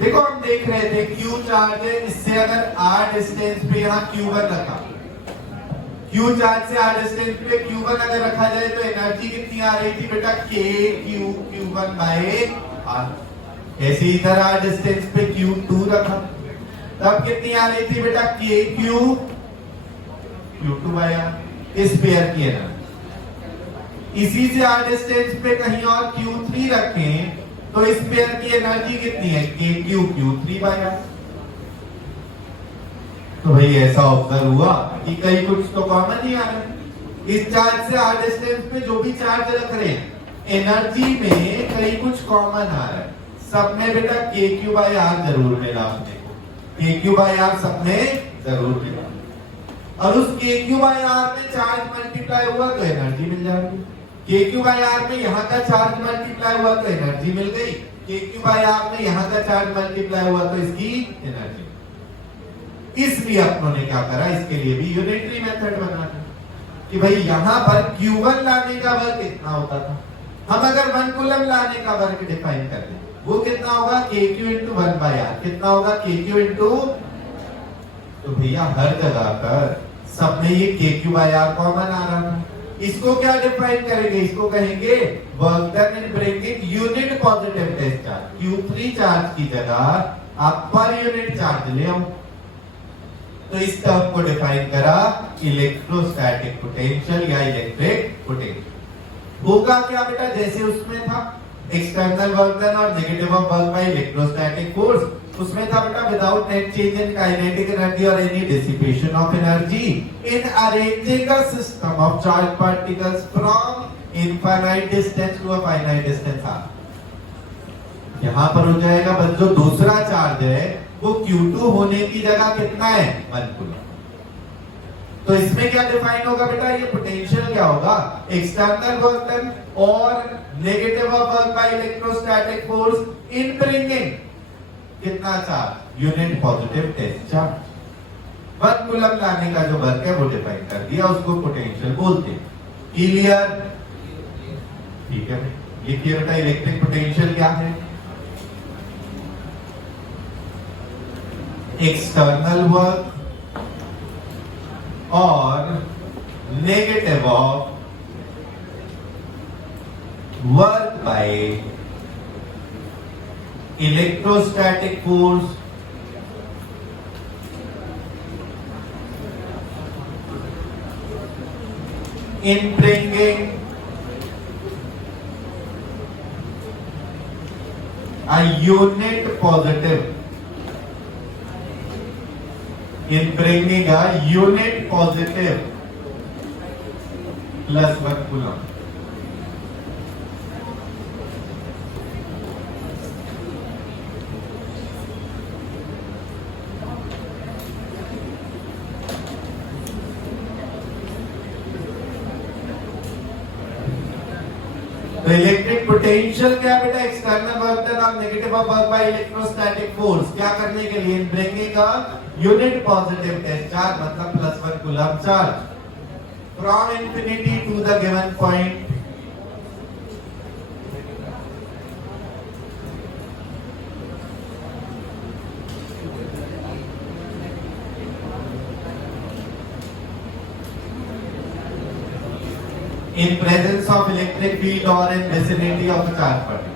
देखो हम देख रहे थे Q चार्ज है, इससे अगर R डिस्टेंस पे यहाँ Q1 रखा, Q चार्ज से R डिस्टेंस पे Q1 अगर रखा जाए तो एनर्जी कितनी आ रही थी बेटा? Q1 bye R। ऐसे इधर R डिस्टेंस पे Q2 रखा, तब कितनी आ रही थी बेटा? Q2 बाय R, इस पेयर की एनर्जी। इसी से R डिस्टेंस पे कहीं और Q3 रखें तो इस पेयर की एनर्जी कितनी है? Q3 bye R। तो भाई ऐसा ऑब्जर्व हुआ कि कई कुछ तो कॉमन ही आ रहा है। इस चार्ज से R डिस्टेंस पे जो भी चार्ज रख रहे हैं एनर्जी में कई कुछ कॉमन आ रहा है। सब में बेटा KQ बाय R जरूर मिला आपने को, KQ बाय R सब में जरूर मिला, और उस KQ बाय R में चार्ज मल्टीप्लाई हुआ तो एनर्जी मिल जाएगी। KQ बाय R में यहाँ का चार्ज मल्टीप्लाई हुआ तो एनर्जी मिल गई, KQ बाय R में यहाँ का चार्ज मल्टीप्लाई हुआ तो इसकी एनर्जी। इसलिए अपनों ने क्या करा, इसके लिए भी यूनिटरी मेथड बना कि भाई यहाँ पर Q1 लाने का वर्क कितना होता था, हम अगर 1 कूलम लाने का वर्क डिफाइन कर दें वो कितना होगा? KQ into 1 by R। कितना होगा? KQ into, तो भैया हर जगह पर सब में ये KQ by R कॉमन आ रहा था। इसको क्या डिफाइन करेंगे? इसको कहेंगे work done in bringing unit positive test charge. Q3 charge की जगह आप पर यूनिट चार्ज ले आओ। तो इस टर्म को डिफाइन करा इलेक्ट्रोस्टैटिक पोटेंशियल या इलेक्ट्रिक पोटेंशियल। होगा क्या बेटा, जैसे उसमें था एक्सटर्नल वर्क डन और negative of work by electrostatic force, उसमें था बेटा without net change in kinetic energy और any dissipation of energy in arranging a system of charge particles from infinite distance to a finite distance R. यहां पर हो जाएगा बस जो दूसरा चार्ज है वो Q2 होने की जगह कितना है 1 कूलम। तो इसमें क्या डिफाइन होगा बेटा, ये पोटेंशियल क्या होगा, एक्सटर्नल वर्क डन और negative of work by electrostatic force in bringing कितना charge, unit positive test charge. 1 coulomb लाने का जो वर्क है वो डिफाइन कर दिया, उसको पोटेंशियल बोलते हैं। क्लियर? ठीक है, लिखिए बेटा इलेक्ट्रिक पोटेंशियल क्या है, एक्सटर्नल वर्क और negative of work by electrostatic force in bringing a unit positive, in bringing a unit positive plus 1 coulomb. तो इलेक्ट्रिक पोटेंशियल क्या बेटा, एक्सटर्नल वर्क डन और negative of work by electrostatic force क्या करने के लिए, bringing a unit positive test charge मतलब plus 1 coulomb charge from infinity to the given point in presence of electric field or in vicinity of a charge particle.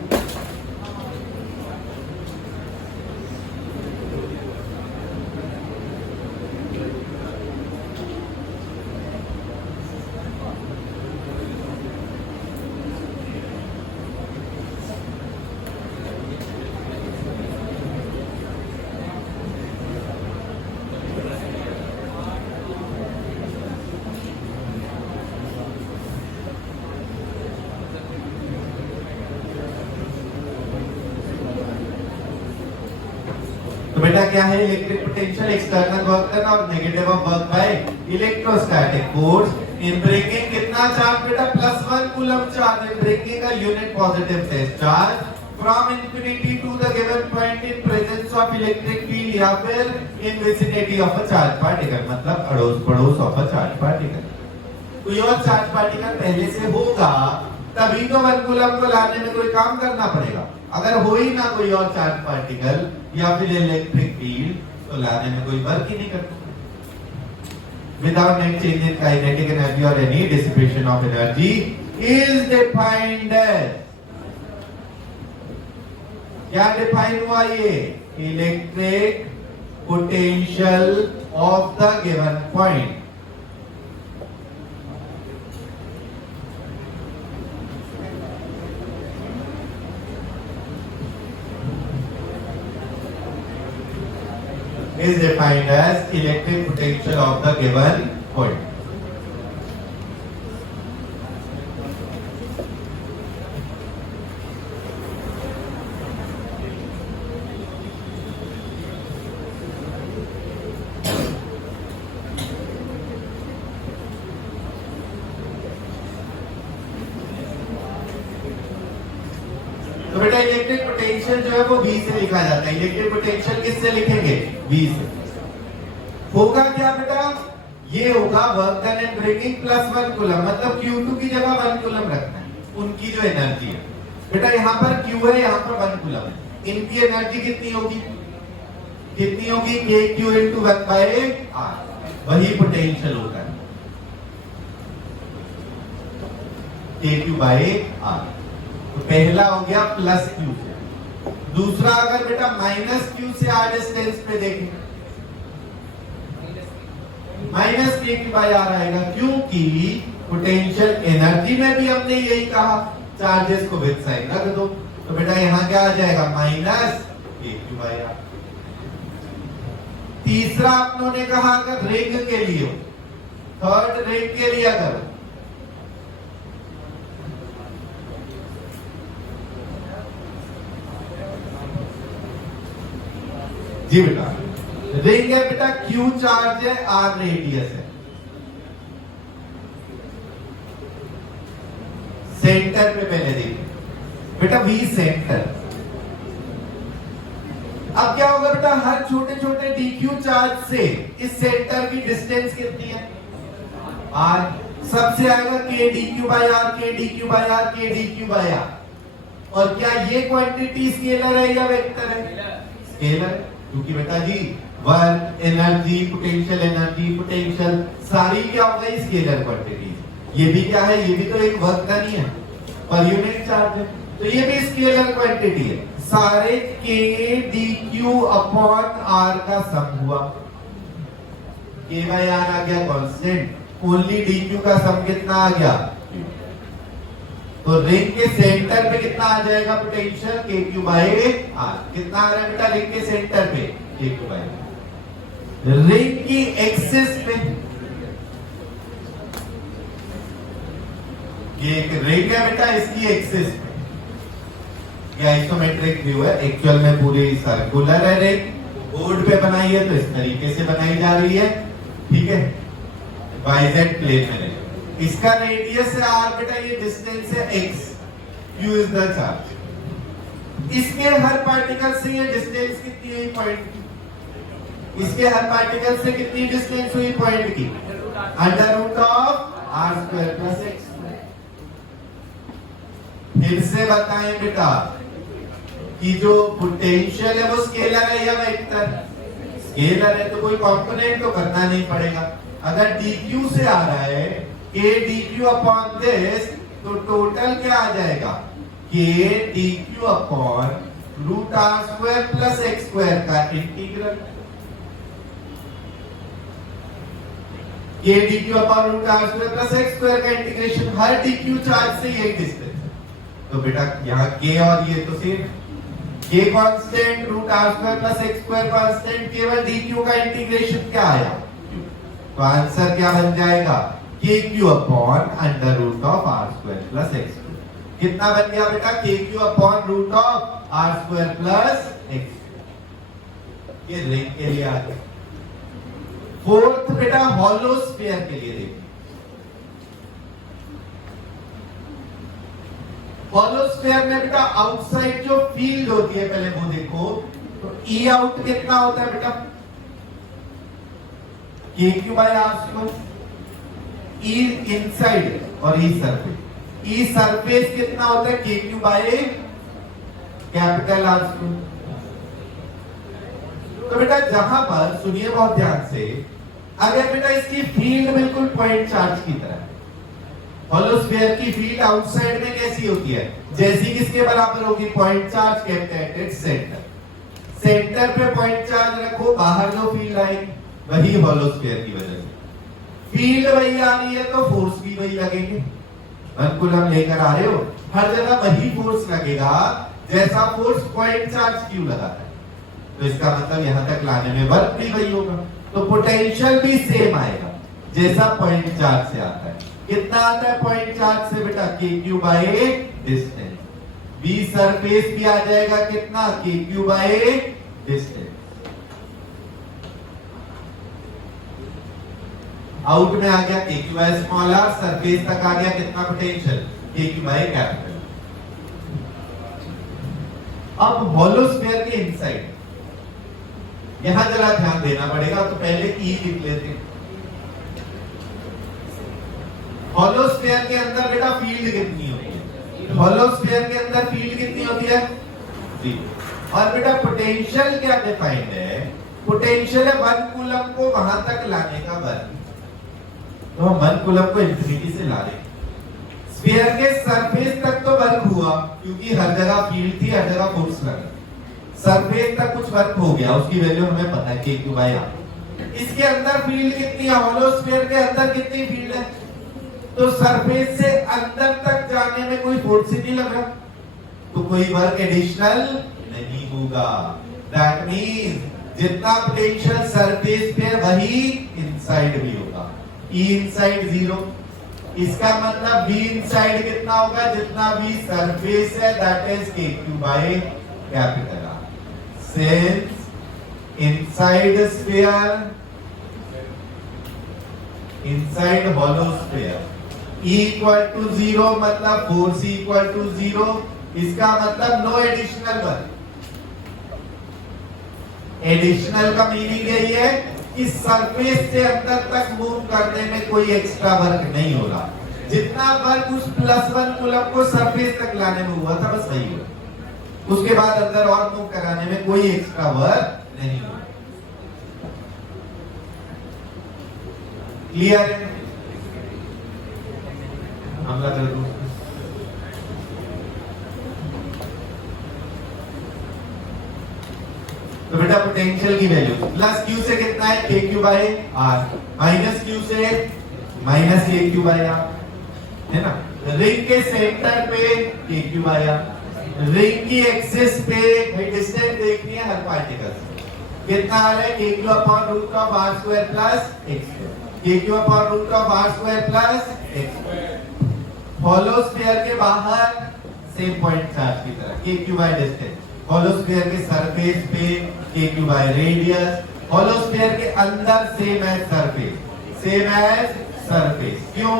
तो बेटा क्या है electric potential, external work done और negative of work by electrostatic force in bringing कितना charge बेटा, plus 1 coulomb charge in bringing a unit positive test charge from infinity to the given point in presence of electric field या फिर in vicinity of a charge particle, मतलब अड़ोस पड़ोस of a charge particle. कोई और charge particle पहले से होगा तभी तो 1 कूलम को लाने में कोई काम करना पड़ेगा। अगर हो ही ना कोई और चार्ज पार्टिकल या फिर इलेक्ट्रिक फील्ड तो लाने में कोई वर्क ही नहीं करता। Without net change in kinetic energy और any dissipation of energy is defined as, क्या डिफाइन हुआ ये, electric potential of the given point. is defined as electric potential of the given point. तो बेटा इलेक्ट्रिक पोटेंशियल जो है वो V से लिखा जाता है। इलेक्ट्रिक पोटेंशियल किससे लिखेंगे, V से। होगा क्या बेटा, ये होगा work done in bringing plus 1 coulomb, मतलब Q2 की जगह 1 कूलम रखना है, उनकी जो एनर्जी है बेटा, यहाँ पर Q है, यहाँ पर 1 कूलम है, इनकी एनर्जी कितनी होगी, कितनी होगी, KQ into 1 by R, वही पोटेंशियल होता है, KQ by R। तो पहला हो गया प्लस Q से, दूसरा अगर बेटा माइनस क्यू से आर डिस्टेंस पे देखें, minus K Q by are आएगा, क्योंकि पोटेंशियल एनर्जी में भी हमने यही कहा चार्जेस को विद साइन रख दो, तो बेटा यहां क्या आ जाएगा minus K Q by are. तीसरा आपने कहा अगर रिंग के लिए, थर्ड रिंग के लिए अगर जी बेटा रिंग है बेटा, क्यू चार्ज है, आर रेडियस है, सेंटर पे पहले देखिए बेटा वी सेंटर। अब क्या होगा बेटा, हर छोटे छोटे डीक्यू चार्ज से इस सेंटर की डिस्टेंस कितनी है आर, सबसे आएगा के डी क्यू बाई आर, के डी क्यू बाई आर, के डी क्यू बाई आर। और क्या ये क्वांटिटी स्केलर है या वेक्टर है? स्केलर है, क्योंकि बेटा जी वर्क, एनर्जी, पोटेंशियल सारी क्या हो गई स्केलर क्वांटिटी। ये भी क्या है, ये भी तो एक वर्क का नहीं है, पर यूनिट चार्ज है, तो ये भी स्केलर क्वांटिटी है। सारे के डी क्यू अपॉन आर का सम हुआ, के बाई आर आ गया कांस्टेंट, ओनली डी क्यू का सम कितना आ गया, तो रिंग के सेंटर पे कितना आ जाएगा potential, K Q by are. कितना आ रहा है बेटा रिंग के सेंटर पे, के क्यू बाई आर। रिंग की एक्सिस पे, ये एक रिंग है बेटा, इसकी एक्सिस पे ये आइसोमेट्रिक व्यू है, एक्चुअल में पूरी सर्कुलर है रिंग, बोर्ड पे बनाई है तो इस तरीके से बनाई जा रही है, ठीक है, वाईजेड प्लेन में है। इसका रेडियस है आर बेटा, ये डिस्टेंस है x, Q is the charge. इसके हर पार्टिकल से ये डिस्टेंस कितनी हुई पॉइंट की, इसके हर पार्टिकल से कितनी डिस्टेंस हुई पॉइंट की, under root of R square plus X. फिर से बताएं बेटा कि जो पोटेंशियल है वो स्केलर है या वेक्टर? स्केलर है, तो कोई कंपोनेंट तो करना नहीं पड़ेगा। अगर dq से आ रहा है k dq अपॉन दिस, तो टोटल क्या आ जाएगा, k dq upon root R square plus X square का integral. k dq upon root R square plus X square का इंटीग्रेशन, हर dq चार्ज से ये डिस्टेंस, तो बेटा यहाँ k और ये तो same, k constant, root R square plus X square constant, केवल dq का इंटीग्रेशन क्या आया, तो आंसर क्या बन जाएगा, kq upon under root of R square plus X square. कितना बन गया बेटा, kq upon root of R square plus X. ये रिंग के लिए आ गया। फोर्थ बेटा हॉलो स्फीयर के लिए देखिए, हॉलो स्फीयर में बेटा आउटसाइड जो फील्ड होती है पहले वो देखो, तो ई आउट कितना होता है बेटा, K Q by R square, E inside और ई सरफेस, ई सरफेस कितना होता है, K Q by capital R square. तो बेटा जहां पर सुनिए बहुत ध्यान से, अगर बेटा इसकी फील्ड बिल्कुल पॉइंट चार्ज की तरह, हॉलो स्फीयर की फील्ड आउटसाइड में कैसी होती है, जैसी किसके बराबर होगी, point charge kept at its centre. Centre पे पॉइंट चार्ज रखो, बाहर जो फील्ड आएगी वही हॉलो स्फीयर की वजह से। फील्ड वही आ रही है तो फोर्स भी वही लगेंगे, कूलम लेकर आ रहे हो, हर जगह वही फोर्स लगेगा जैसा फोर्स पॉइंट चार्ज क्यू लगा है, तो इसका मतलब यहां तक लाने में वर्क भी वही होगा, तो पोटेंशियल भी सेम आएगा जैसा पॉइंट चार्ज से आता है। कितना आता है पॉइंट चार्ज से बेटा, K Q by distance. B surface भी आ जाएगा कितना, के क्यू बाई डिस्टेंस। आउट में आ गया K Q by small R, surface तक आ गया कितना potential, K Q by capital. अब हॉलो स्फीयर के इनसाइड यहां जरा ध्यान देना पड़ेगा, तो पहले ई लिख लेते हैं। हॉलो स्फीयर के अंदर बेटा फील्ड कितनी होती है, हॉलो स्फीयर के अंदर फील्ड कितनी होती है जी। और बेटा पोटेंशियल क्या डिफाइंड है, पोटेंशियल है 1 कूलम को वहां तक लाने का वर्क, तो हम 1 कूलम को इंफिनिटी से ला रहे, स्फीयर के सरफेस तक तो वर्क हुआ क्योंकि हर जगह फील्ड थी, हर जगह फोर्स लगा। सरफेस तक कुछ वर्क हो गया, उसकी वैल्यू हमें पता है k क्यूब आया। इसके अंदर फील्ड कितनी है, हॉलो स्फीयर के अंदर कितनी फील्ड है, तो सरफेस से अंदर तक जाने में कोई फोर्स ही नहीं लगा, तो कोई वर्क एडिशनल नहीं होगा। दैट मींस जितना पोटेंशियल सरफेस पे वही इनसाइड भी होगा। E इनसाइड 0, इसका मतलब V इनसाइड कितना होगा, जितना भी सरफेस है that is k cube by capital R। Since inside sphere, inside hollow sphere E equal to 0 मतलब फोर्स E इक्वल टू 0, इसका मतलब नो एडिशनल वर्क। एडिशनल का मीनिंग यही है कि सरफेस से अंदर तक मूव करने में कोई एक्स्ट्रा वर्क नहीं हो रहा, जितना वर्क उस +1 कूलम को सरफेस तक लाने में हुआ था बस वही हुआ, उसके बाद अंदर और मूव कराने में कोई एक्स्ट्रा वर्क नहीं हुआ। क्लियर है? हमला कर दो। तो बेटा पोटेंशियल की वैल्यू प्लस Q से कितना है k cube bye R, minus Q से minus a cube by R, है ना। रिंग के सेंटर पे k क्यूब आया, रिंग की एक्सिस पे डिस्टेंस देखनी है हर पार्टिकल से, कितना आ रहा है k cube upon root of r square plus x square, k cube upon root of r square plus x square. Hollow sphere के बाहर सेम पॉइंट चार्ज की तरह k cube by distance, hollow sphere के surface पे k cube by radius, hollow sphere के अंदर same as surface, same as surface. क्यों?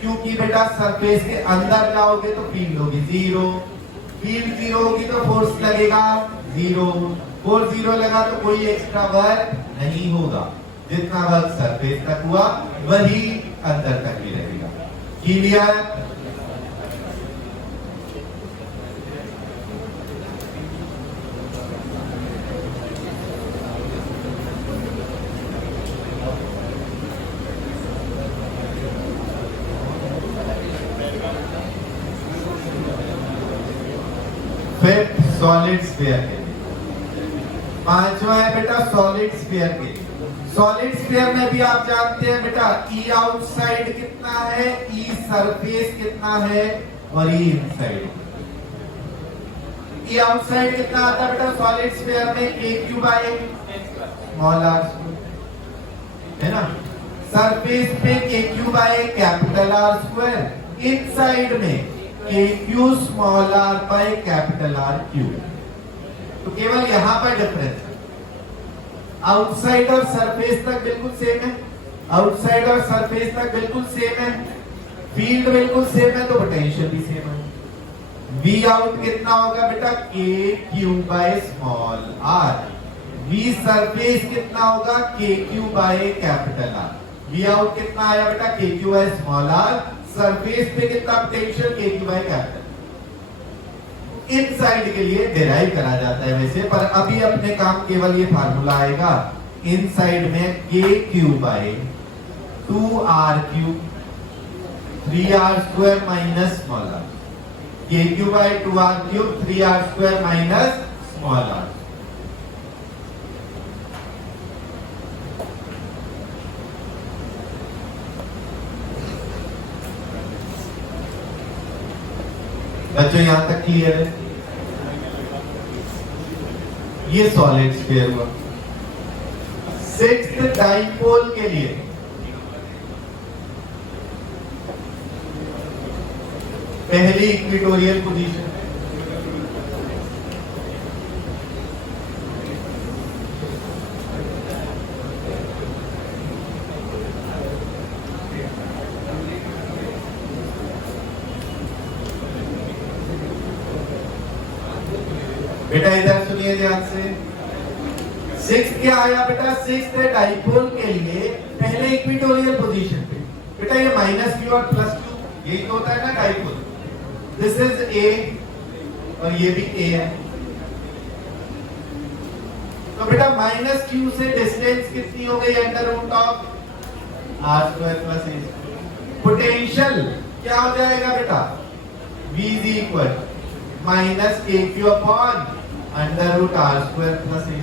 क्योंकि बेटा सरफेस के अंदर जाओगे तो फील्ड होगी 0, फील्ड 0 होगी तो फोर्स लगेगा 0, फोर्स 0 लगा तो कोई एक्स्ट्रा वर्क नहीं होगा, जितना वर्क सरफेस तक हुआ वही अंदर तक भी रहेगा। क्लियर? फिर सॉलिड स्फीयर के लिए पांचवा है बेटा सॉलिड स्फीयर के लिए। सॉलिड स्फीयर में भी आप जानते हैं बेटा E आउटसाइड कितना है, E सरफेस कितना है और E इनसाइड। E आउटसाइड कितना आता है बेटा सॉलिड स्फीयर में, k cube by small r है ना। सरफेस पे k cube by capital R square, inside में k q small r by capital R cube. तो केवल यहां पर डिफरेंस है, आउटसाइड और सरफेस तक बिल्कुल सेम है, आउटसाइड और सरफेस तक बिल्कुल सेम है, फील्ड बिल्कुल सेम है तो पोटेंशियल भी सेम है। V आउट कितना होगा बेटा k cube by small r, V surface कितना होगा k cube by capital R। V out कितना आया बेटा k cube by small r, surface पे कितना potential k cube by capital. Inside के लिए डिराइव करा जाता है वैसे, पर अभी अपने काम केवल ये फार्मूला आएगा, इनसाइड में k cube bye 2r cube 3r square minus small r, k cube bye 2r cube 3r square minus small r। बच्चों यहां तक क्लियर है? ये सॉलिड स्फीयर हुआ। सिक्स्थ डाइपोल के लिए पहली इक्वेटोरियल पोजीशन, बेटा इधर सुनिए ध्यान से। सिक्स क्या आया बेटा, सिक्स है डाइपोल के लिए पहले इक्वेटोरियल पोजीशन पे। बेटा ये माइनस क्यू और प्लस क्यू यही तो होता है ना डाइपोल। दिस इज ए और ये भी ए है, तो बेटा माइनस क्यू से डिस्टेंस कितनी हो गई, under root of R square plus A. Potential क्या हो जाएगा बेटा, v is equal minus K Q upon under root R square plus A.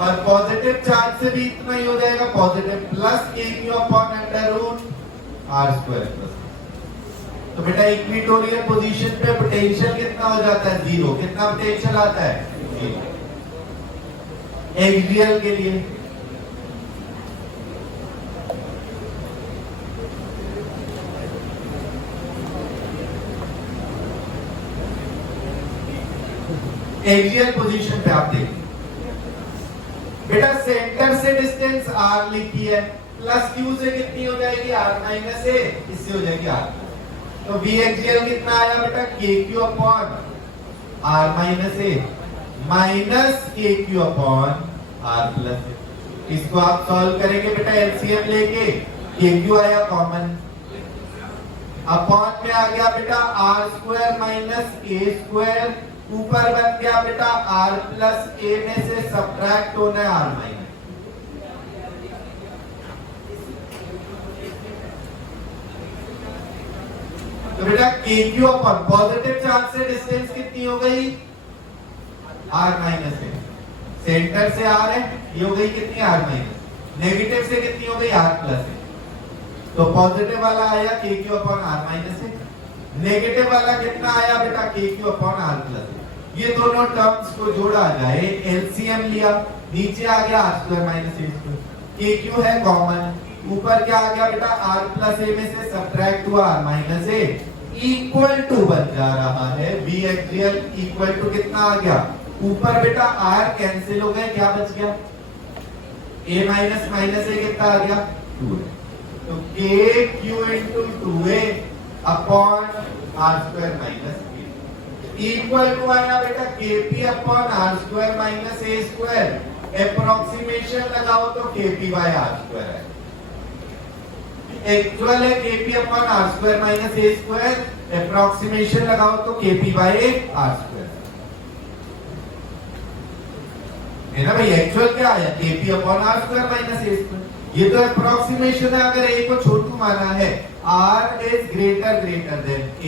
और पॉजिटिव चार्ज से भी इतना ही हो जाएगा, positive plus K Q upon under root R square plus. तो बेटा इक्वेटोरियल पोजीशन पे पोटेंशियल कितना हो जाता है, जीरो। कितना पोटेंशियल आता है, जीरो। एक्सियल के लिए एक्सियल पोजीशन पे आप देखिए बेटा, सेंटर से डिस्टेंस r लिखी है, प्लस q से कितनी हो जाएगी, r माइनस a, इससे हो जाएगी r। तो v एक्सियल कितना आया बेटा, K Q upon r minus a minus K Q upon r plus a। इसको आप सॉल्व करेंगे बेटा एलसीएम लेके, के क्यू आया कॉमन, अपॉन में आ गया बेटा r square minus a square, ऊपर बन गया बेटा r प्लस a में से सब्ट्रैक्ट होना है r माइनस। तो बेटा के क्यू अपन पॉजिटिव चार्ज से डिस्टेंस कितनी हो गई, r माइनस है, सेंटर से r है, ये हो गई कितनी, r माइनस। नेगेटिव से कितनी हो गई, r प्लस है। तो पॉजिटिव वाला आया के क्यू अपन r माइनस है, नेगेटिव वाला कितना आया बेटा, के क्यू अपन r प्लस है। ये दोनों टर्म्स को जोड़ा जाए, एलसीएम लिया, नीचे आ गया r square minus a square, के क्यू है कॉमन, ऊपर क्या आ गया बेटा, r प्लस a में से सब्ट्रैक्ट हुआ r minus a, equal to बन जा रहा है v एक्सियल इक्वल टू कितना आ गया, ऊपर बेटा r कैंसिल हो गए, क्या बच गया, a माइनस माइनस a कितना आ गया, 2। तो k q into 2a upon r square minus a equal to आया बेटा kp upon r square minus a square. Approximation लगाओ तो kp बाय r स्क्वायर है, एक्चुअल है kp upon r square minus a square, approximation लगाओ तो kp by r square है ना भाई। एक्चुअल क्या आया, kp upon r square minus a square. ये तो एप्रोक्सीमेशन है, अगर a को छोटू माना है, r is greater than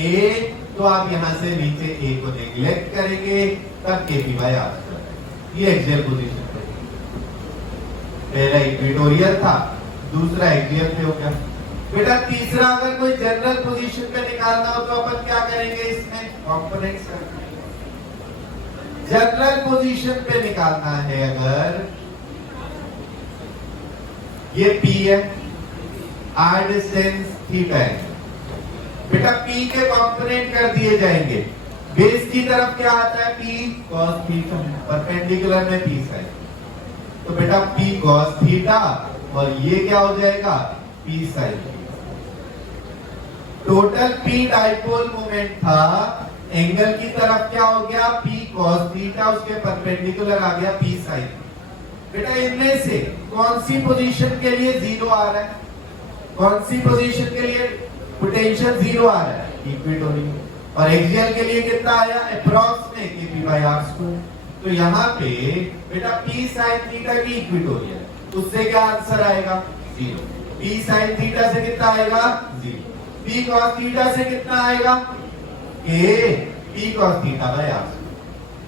a, तो आप यहां से नीचे a को नेग्लेक्ट करेंगे, तब kp बाय r स्क्वायर। ये एक्सियल पोजीशन पे पहला इक्वेटोरियल था, दूसरा एक्सियल पे हो गया बेटा। तीसरा अगर कोई जनरल पोजीशन पे निकालना हो तो अपन क्या करेंगे, इसमें कंपोनेंट्स जनरल पोजीशन पे निकालना है। अगर ये p है, r डिस्टेंस थीटा है बेटा, p के कंपोनेंट कर दिए जाएंगे, बेस की तरफ क्या आता है, p cos थीटा, परपेंडिकुलर में p साइन, तो बेटा p cos थीटा, और ये क्या हो जाएगा, p sine. Total p dipole moment था, एंगल की तरफ क्या हो गया, p cos थीटा, उसके परपेंडिकुलर आ गया p साइन। बेटा इनमें से कौन सी पोजीशन के लिए जीरो आ रहा है, कौन सी पोजीशन के लिए पोटेंशियल जीरो आ रहा है, इक्वेटोरियल। और एक्सियल के लिए कितना आया, अप्रॉक्स में kp बाय r स्क्वायर। तो यहाँ पे बेटा p sin थीटा की इक्वेटोरियल, उससे क्या आंसर आएगा, जीरो। p sin थीटा से कितना आएगा, जीरो। p cos थीटा से कितना आएगा, k p cos theta by r।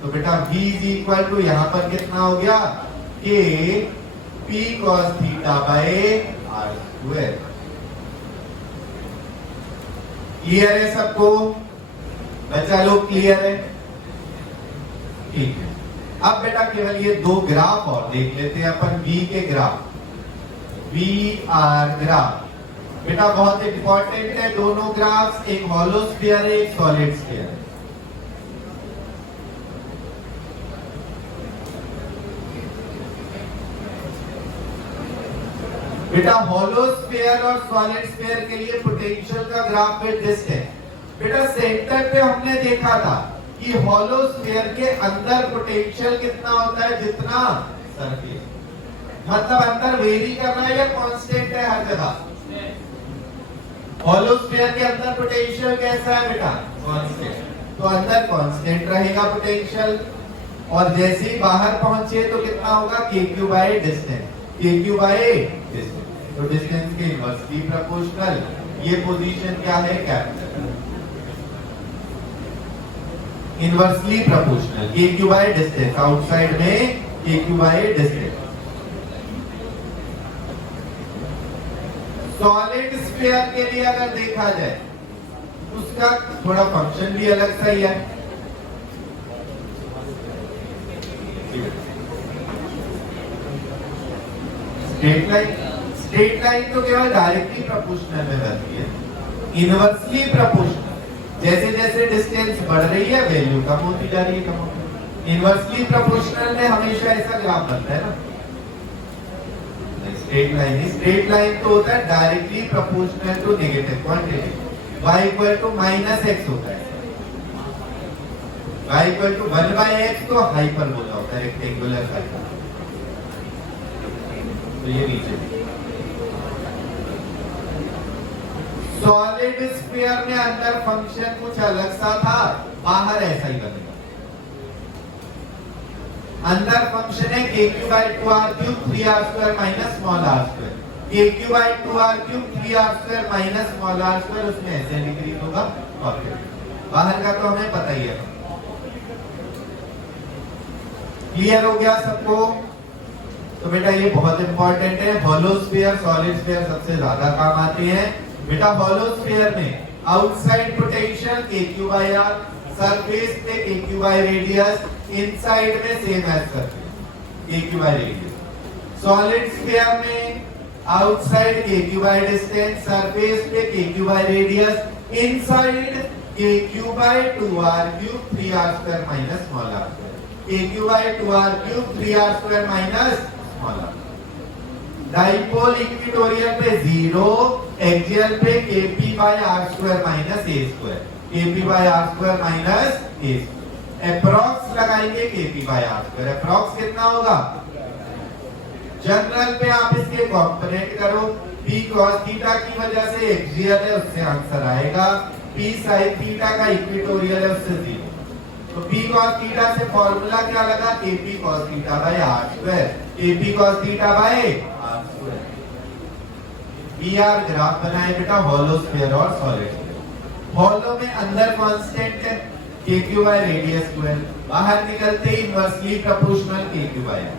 तो बेटा v इज इक्वल टू यहाँ पर कितना हो गया, k p cos theta by r square. Clear है सबको, बच्चा लोग क्लियर है, ठीक है। अब बेटा केवल ये दो ग्राफ और देख लेते हैं अपन, v के ग्राफ, v r ग्राफ। बेटा बहुत इंपॉर्टेंट है दोनों ग्राफ्स, एक हॉलो स्फीयर है, एक सॉलिड स्फीयर है। बेटा हॉलो स्फीयर और सॉलिड स्फीयर के लिए पोटेंशियल का ग्राफ विद दिस है। बेटा सेंटर पे हमने देखा था कि हॉलो स्फीयर के अंदर पोटेंशियल कितना होता है, जितना सरफेस, मतलब अंदर वेरी कर रहा है या कांस्टेंट है हर जगह। हॉलो स्फीयर के अंदर पोटेंशियल कैसा है बेटा, कांस्टेंट, तो अंदर कांस्टेंट रहेगा पोटेंशियल, और जैसे ही बाहर पहुंचे तो कितना होगा, के क्यू बाय डिस्टेंस, के क्यू बाय डिस्टेंस। तो डिस्टेंस के इनवर्सली प्रोपोर्शनल। ये पोजीशन क्या है, कैपिटल इनवर्सली प्रोपोर्शनल। के क्यू बाय डिस्टेंस, आउटसाइड में के Q by distance. Solid sphere के लिए अगर देखा जाए उसका थोड़ा फंक्शन भी अलग सा ही है। स्ट्रेट लाइन तो केवल डायरेक्टली प्रोपोर्शनल में बनती है। इनवर्सली प्रोपोर्शनल जैसे जैसे डिस्टेंस बढ़ रही है वैल्यू कम होती जा रही है, कम होती है। इनवर्सली प्रोपोर्शनल में हमेशा ऐसा ग्राफ बनता है ना। स्ट्रेट लाइन तो होता है directly proportional to negative quantity. y equal to minus x होता है, y इक्वल टू 1/x तो हाइपरबोला होता है, रेक्टेंगुलर हाइपरबोला। तो ये नीचे सॉलिड स्फीयर में अंदर फंक्शन कुछ अलग सा था, बाहर ऐसा ही बनेगा। अंदर फंक्शन है K Q by 2r³ 3r² minus small r²। के Q by 2r³ 3r² minus small r², उसमें ऐसे डिक्रीज होगा। और बाहर का तो हमें पता ही है। क्लियर हो गया सबको? तो बेटा ये बहुत इंपॉर्टेंट है। होलो स्फीयर, सॉलिड स्फीयर सबसे ज्यादा काम आते हैं। बेटा होलो स्फीयर में outside potential K Q by are, surface पे के क्यू बाई रेडियस, इनसाइड में सेम एज सरफेस के Q by radius. Solid sphere में आउटसाइड के क्यू बाई डिस्टेंस, सरफेस पे के क्यू बाई रेडियस, इनसाइड के Q by 2r³ 3r² minus small r²। के Q by 2r³ 3r² minus small r। Dipole equatorial पे 0, axial पे kp by r² minus a², kp by r² minus a²। Approx लगाएंगे kp by r²। Approx कितना होगा? General पे आप इसके component करो, p cos थीटा की वजह से एक्सियल है, उससे आंसर आएगा। p sin थीटा का इक्विटोरियल है, उससे 0। तो p cos थीटा से फॉर्मूला क्या लगा? kp cos theta by r², kp cos theta by r²। ER graph बनाए बेटा होलो स्फीयर और सॉलिड स्फीयर। होलो में अंदर कांस्टेंट है kq बाई रेडियस स्क्वायर, बाहर निकलते ही inversely proportional kq by r।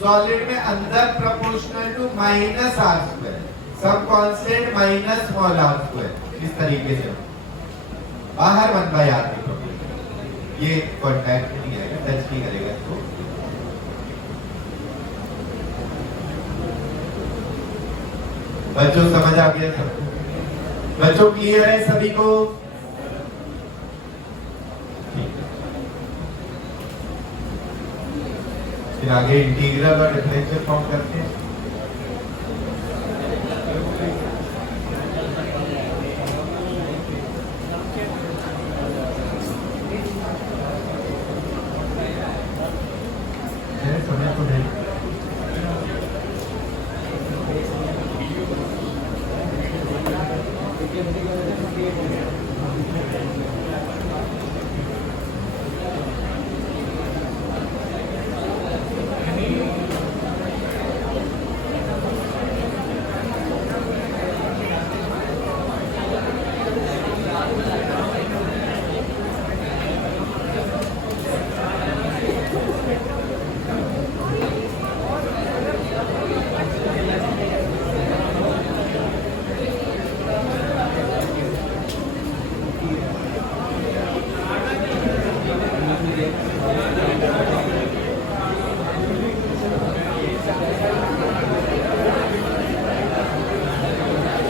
Solid में अंदर प्रोपोर्शनल टू माइनस r², सब कांस्टेंट माइनस स्मॉल r²। इस तरीके से बाहर 1/r की प्रोपोर्शनल। ये कांटेक्ट नहीं आएगा, टच नहीं करेगा इसको। बच्चों समझ आ गया सब? बच्चों क्लियर है सभी को? फिर आगे इंटीग्रल और डिफरेंशियल फॉर्म करते हैं। समय तो नहीं।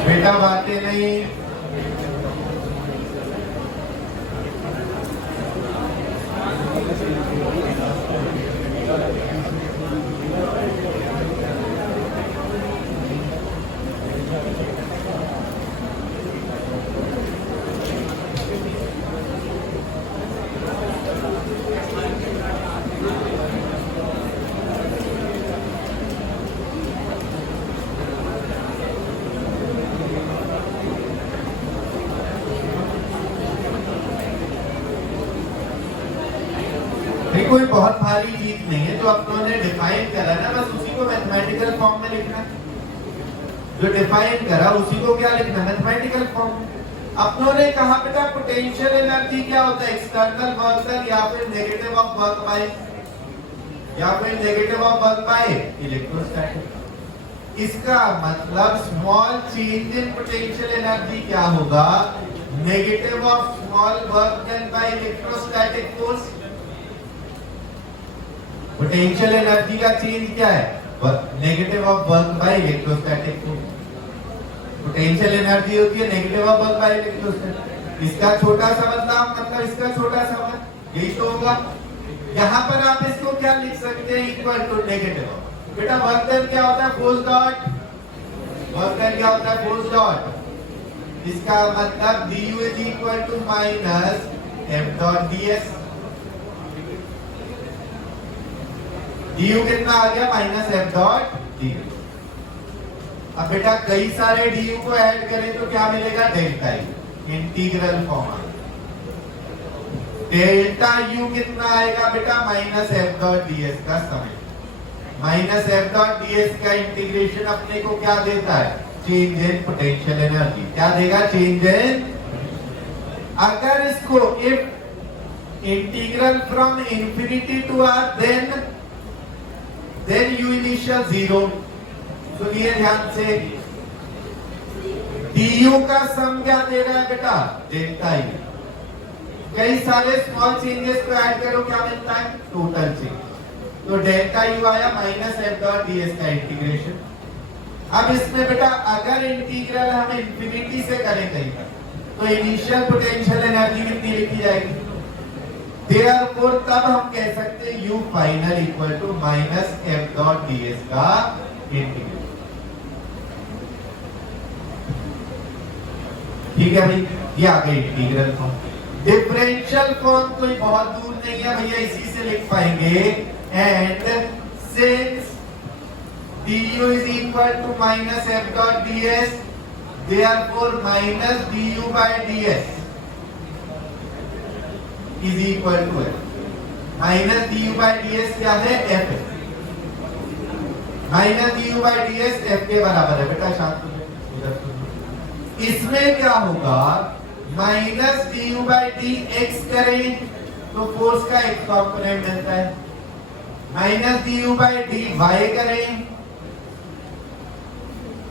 बेटा बातें नहीं। कोई बहुत भारी चीज नहीं है, जो अपनों ने डिफाइन करा ना, बस उसी को मैथमेटिकल फॉर्म में लिखना है। जो डिफाइन करा उसी को क्या लिखना, मैथमेटिकल फॉर्म। अपनों ने कहा बेटा पोटेंशियल एनर्जी क्या होता है, एक्सटर्नल वर्क डन या फिर negative of work by electrostatic. इसका मतलब small change in potential energy क्या होगा, negative of small work done by electrostatic force. Potential energy का चेंज क्या है, negative of work by electrostatic force. Potential energy होती है negative of work by electrostatic. इसका छोटा सा बदलाव मतलब इसका छोटा सा बदलाव, यही तो होगा। यहाँ पर आप इसको क्या लिख सकते हैं, इक्वल टू नेगेटिव। बेटा वर्क डन क्या होता है, फोर्स डॉट, वर्क डन क्या होता है, फोर्स डॉट। इसका मतलब du is equal to minus f dot ds। du कितना आ गया, माइनस f डॉट ds। अब बेटा कई सारे du को ऐड करें तो क्या मिलेगा, delta u, integral form. Delta u कितना आएगा बेटा, माइनस f डॉट ds का समय। माइनस f डॉट ds का इंटीग्रेशन अपने को क्या देता है, चेंज इन पोटेंशियल एनर्जी। क्या देगा, चेंज इन। अगर इसको if integral from infinity to r then u initial zero. सुनिए ध्यान से, du का सम क्या दे रहा है बेटा, डेल्टा u। कई सारे स्मॉल चेंजेस को ऐड करो क्या मिलता है, टोटल चेंज। तो डेल्टा u आया माइनस f डॉट ds का इंटीग्रेशन। अब इसमें बेटा अगर इंटीग्रल हम इंफिनिटी से करें कहीं पर, तो इनिशियल पोटेंशियल एनर्जी कितनी लिखी जाएगी, देयरफॉर तब हम कह सकते हैं u final equal to minus f dot ds का इंटीग्रेशन। ठीक है भाई, ये आ गई इंटीग्रल फॉर्म। डिफरेंशियल फॉर्म कोई बहुत दूर नहीं है भैया, इसी से लिख पाएंगे। And since du is equal to minus f dot ds, therefore minus du by ds is equal to f। Minus du by ds क्या है, f है। Minus du by ds f के बराबर है बेटा, शांत हो जाए। इसमें क्या होगा, माइनस du by dx करें तो फोर्स का एक कॉम्पोनेंट मिलता है, माइनस du by dy करें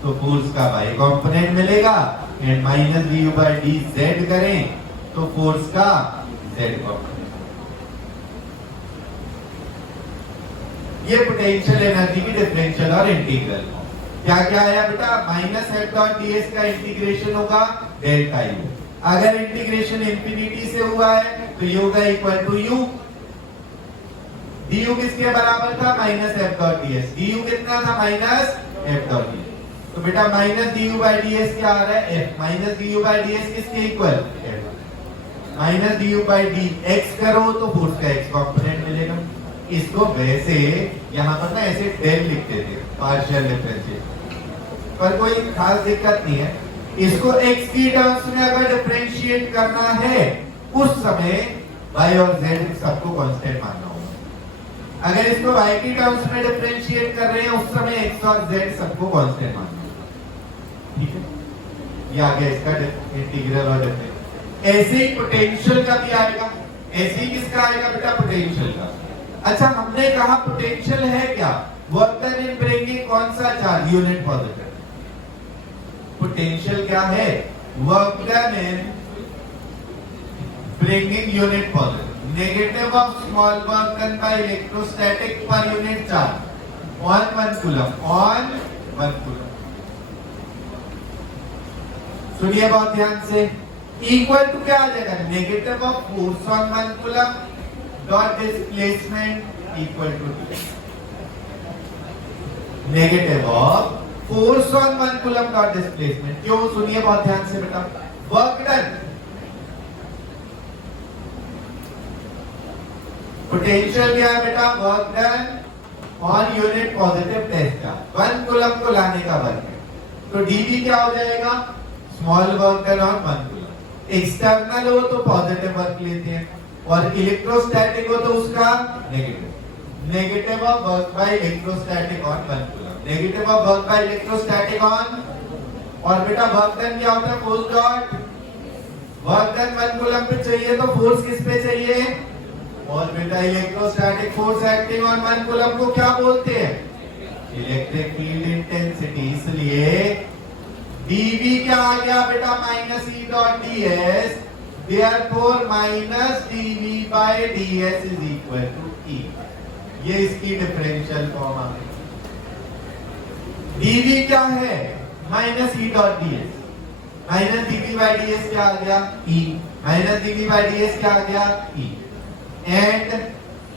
तो फोर्स का y कॉम्पोनेंट मिलेगा, and minus du by dz करें तो फोर्स का z कॉम्पोनेंट। ये पोटेंशियल एनर्जी की डिफरेंशियल और इंटीग्रल। क्या क्या आया बेटा, माइनस f डॉट ds का इंटीग्रेशन होगा डेल्टा u। अगर इंटीग्रेशन इंफिनिटी से हुआ है तो ये होगा इक्वल टू u। du किसके बराबर था, minus f dot ds। du कितना था, माइनस f डॉट ds। तो बेटा माइनस du by ds क्या आ रहा है, f। Minus du by ds किसके equal, f। Minus du by dx करो तो फोर्स का x कॉम्पोनेंट मिलेगा। इसको वैसे यहाँ पर ना ऐसे डेल लिखते थे, पार्शियल डिफरेंशियल, पर कोई खास दिक्कत नहीं है। इसको x की टर्म्स में अगर डिफरेंशिएट करना है, उस समय y और z सबको कांस्टेंट मानना होगा। अगर इसको y की टर्म्स में डिफरेंशिएट कर रहे हैं, उस समय x और z सबको कांस्टेंट मानना होगा। ठीक है, ये आ गया इसका इंटीग्रल और डिफरेंशियल। ऐसे ही पोटेंशियल का भी आएगा। ऐसे ही किसका आएगा बेटा, पोटेंशियल का। अच्छा, हमने कहा पोटेंशियल है क्या, वर्क डन इन ब्रिंगिंग कौन सा चार्ज, यूनिट पॉजिटिव। पोटेंशियल क्या है, work done in bringing unit positive, negative of small work done by electrostatic per unit charge on 1 coulomb, on 1 coulomb. सुनिए बहुत ध्यान से, इक्वल टू क्या आ जाएगा, negative of force on 1 coulomb dot displacement equal to negative of force on 1 coulomb dot displacement. क्यों, सुनिए बहुत ध्यान से बेटा। वर्क डन, पोटेंशियल क्या है बेटा, work done on unit positive test charge, 1 coulomb को लाने का वर्क है। तो dv क्या हो जाएगा, small work done on 1 coulomb. External हो तो पॉजिटिव वर्क लेते हैं, और इलेक्ट्रोस्टैटिक हो तो उसका negative. Negative of work by electrostatic on 1 coulomb, negative of work by electrostatic on और बेटा वर्क डन क्या होता है? Force dot work done 1 coulomb पे चाहिए तो फोर्स किस पे चाहिए? और बेटा electrostatic force acting on 1 coulomb को क्या बोलते हैं? Electric field intensity. इसलिए dV क्या आ गया बेटा? Minus E dot ds, therefore minus dV by ds is equal to E। ये इसकी डिफरेंशियल फॉर्म आ गई। dV क्या है? Minus E dot ds, minus dV by ds क्या आ गया? E, minus dV by ds क्या आ गया? E। And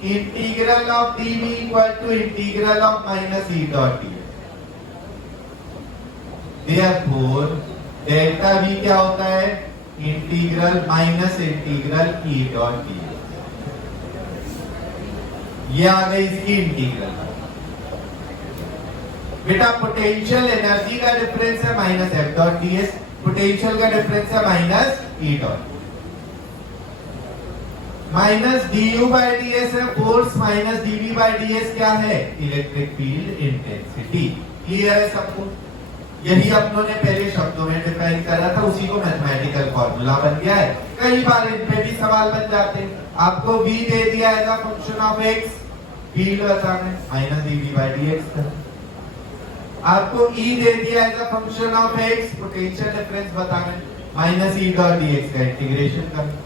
integral of dV equal to integral of minus E dot ds। Therefore, delta V क्या होता है? Integral minus integral E dot ds। ये आ गई इसकी इंटीग्रल। बेटा पोटेंशियल एनर्जी का डिफरेंस है minus F dot ds, potential का डिफरेंस है minus E dot. Minus du by ds है force, minus dv by ds क्या है? Electric field intensity. क्लियर है सबको? यही अपनों ने पहले शब्दों में डिफाइन करा था, उसी को मैथमेटिकल फॉर्मूला बन गया है। कई बार इन पे भी सवाल बन जाते हैं। आपको v दे दिया as a function of x, field बताना है माइनस dv बाय dx। आपको e दे दिया as a function of x, potential difference बताना है माइनस e डॉट dx का इंटीग्रेशन करना।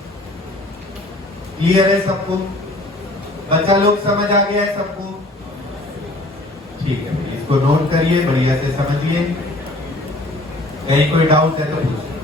क्लियर है सबको? बच्चा लोग समझ आ गया है सबको? ठीक है, इसको नोट करिए, बढ़िया से समझिए। कहीं कोई डाउट है तो पूछिए।